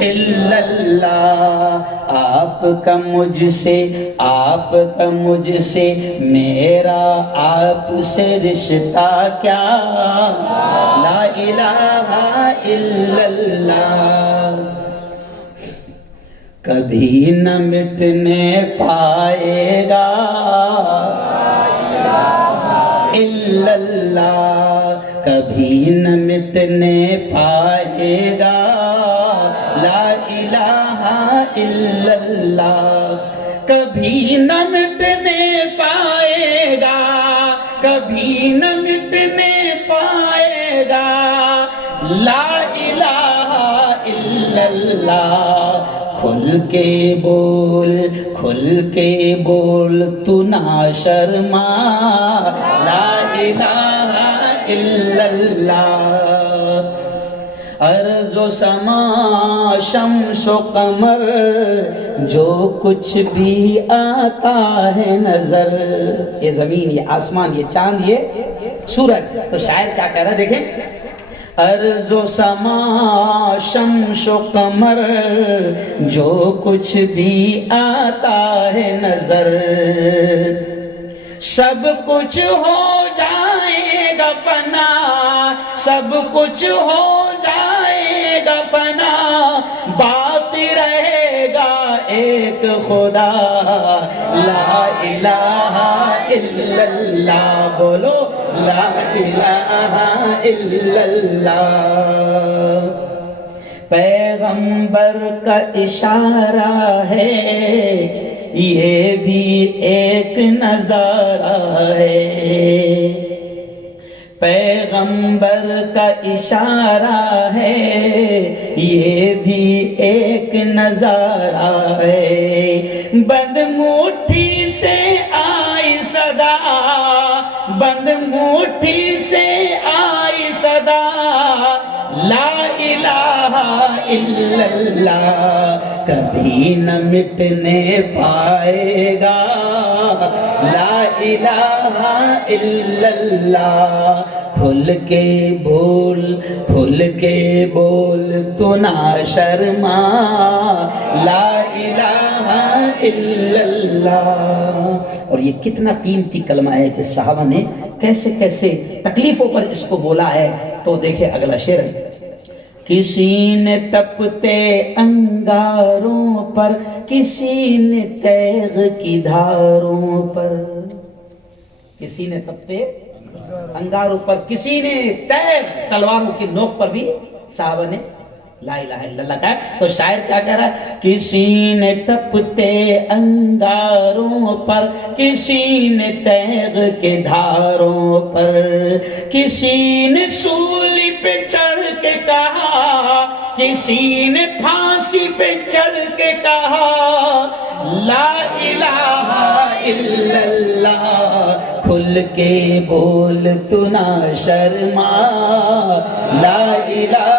الا اللہ. آپ کا مجھ سے، آپ کا مجھ سے، میرا آپ سے رشتہ کیا، لا الہ الا اللہ، کبھی نہ مٹنے پائے گا، الا اللہ، کبھی نہ مٹنے پائے گا، لا الہ الا اللہ، کبھی نہ مٹنے پائے گا، کبھی نہ مٹنے پائے گا، لا الہ الا اللہ، کھل کے بول، کھل کے بول تو نہ شرما، لا الہ الا اللہ، ارض و سما شمس و قمر جو کچھ بھی آتا ہے نظر، یہ زمین، یہ آسمان، یہ چاند، یہ سورج، تو شاعر کیا کہہ رہا ہے دیکھیں، ارض و سما شمس و قمر جو کچھ بھی آتا ہے نظر، سب کچھ ہو جائے گا فنا، سب کچھ ہو جائے گا فنا، باقی رہے گا ایک خدا، لا الہ الا اللہ، بولو لا الہ الا اللہ، پیغمبر کا اشارہ ہے، یہ بھی ایک نظارہ ہے، پیغمبر کا اشارہ ہے، یہ بھی ایک نظارہ ہے، بند مٹھی سے آئی صدا، بند مٹھی سے آئی صدا، لا الہ الا اللہ، کبھی نہ مٹنے پائے گا، لا الہ الا اللہ، کھل کے بول، کھل کے بول تو نہ شرما، لا الہ الا اللہ، اور یہ کتنا قیمتی کلمہ ہے کہ صحابہ نے کیسے کیسے تکلیفوں پر اس کو بولا ہے، تو دیکھیں اگلا شعر ہے، کسی نے تپتے انگاروں پر، کسی نے تیغ کی دھاروں پر، کسی نے تپتے انگاروں پر، کسی نے تیغ تلواروں کی نوک پر بھی صحابہ نے لا الہ الا اللہ کہا ہے، تو شاعر کیا کہہ رہا ہے، کسی نے تپتے انگاروں پر، کسی نے تیغ کے دھاروں پر، کسی نے سولی پہ چڑھ کے کہا، کسی نے پھانسی پہ چڑھ کے کہا، لا الہ الا اللہ، کھل کے بول تو نہ شرما، لا الہ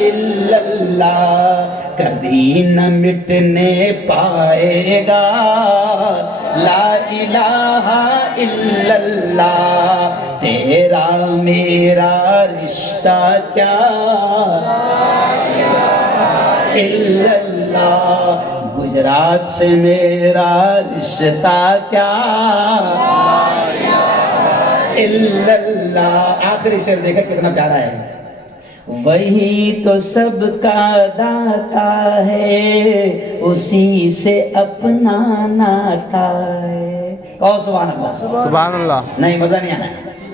الا اللہ، کبھی نہ مٹنے پائے گا، لا الہ الا اللہ، تیرا میرا رشتہ کیا، الا اللہ، گجرات سے میرا رشتہ کیا، الا اللہ، آخری شعر دیکھا کتنا پیارا ہے، وہی تو سب کا داتا ہے، اسی سے اپنا ناتا ہے، کہو سبحان اللہ، سبحان اللہ، نہیں مزہ نہیں آنا،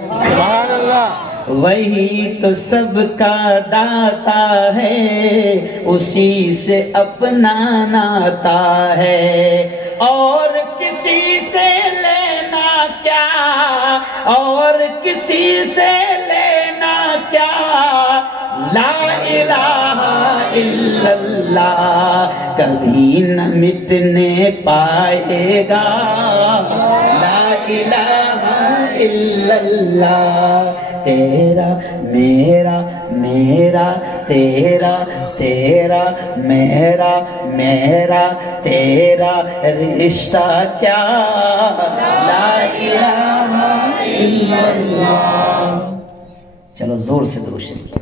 سبحان اللہ، وہی تو سب کا داتا ہے، اسی سے اپنا ناتا ہے، اور کسی سے لینا کیا، اور کسی سے لینا کیا، لا الہ الا اللہ، کبھی نہ مٹنے پائے گا، لا الہ الا اللہ، تیرا میرا میرا تیرا تیرا میرا میرا تیرا رشتہ کیا، لا الہ الا اللہ، چلو زور سے درود شریف۔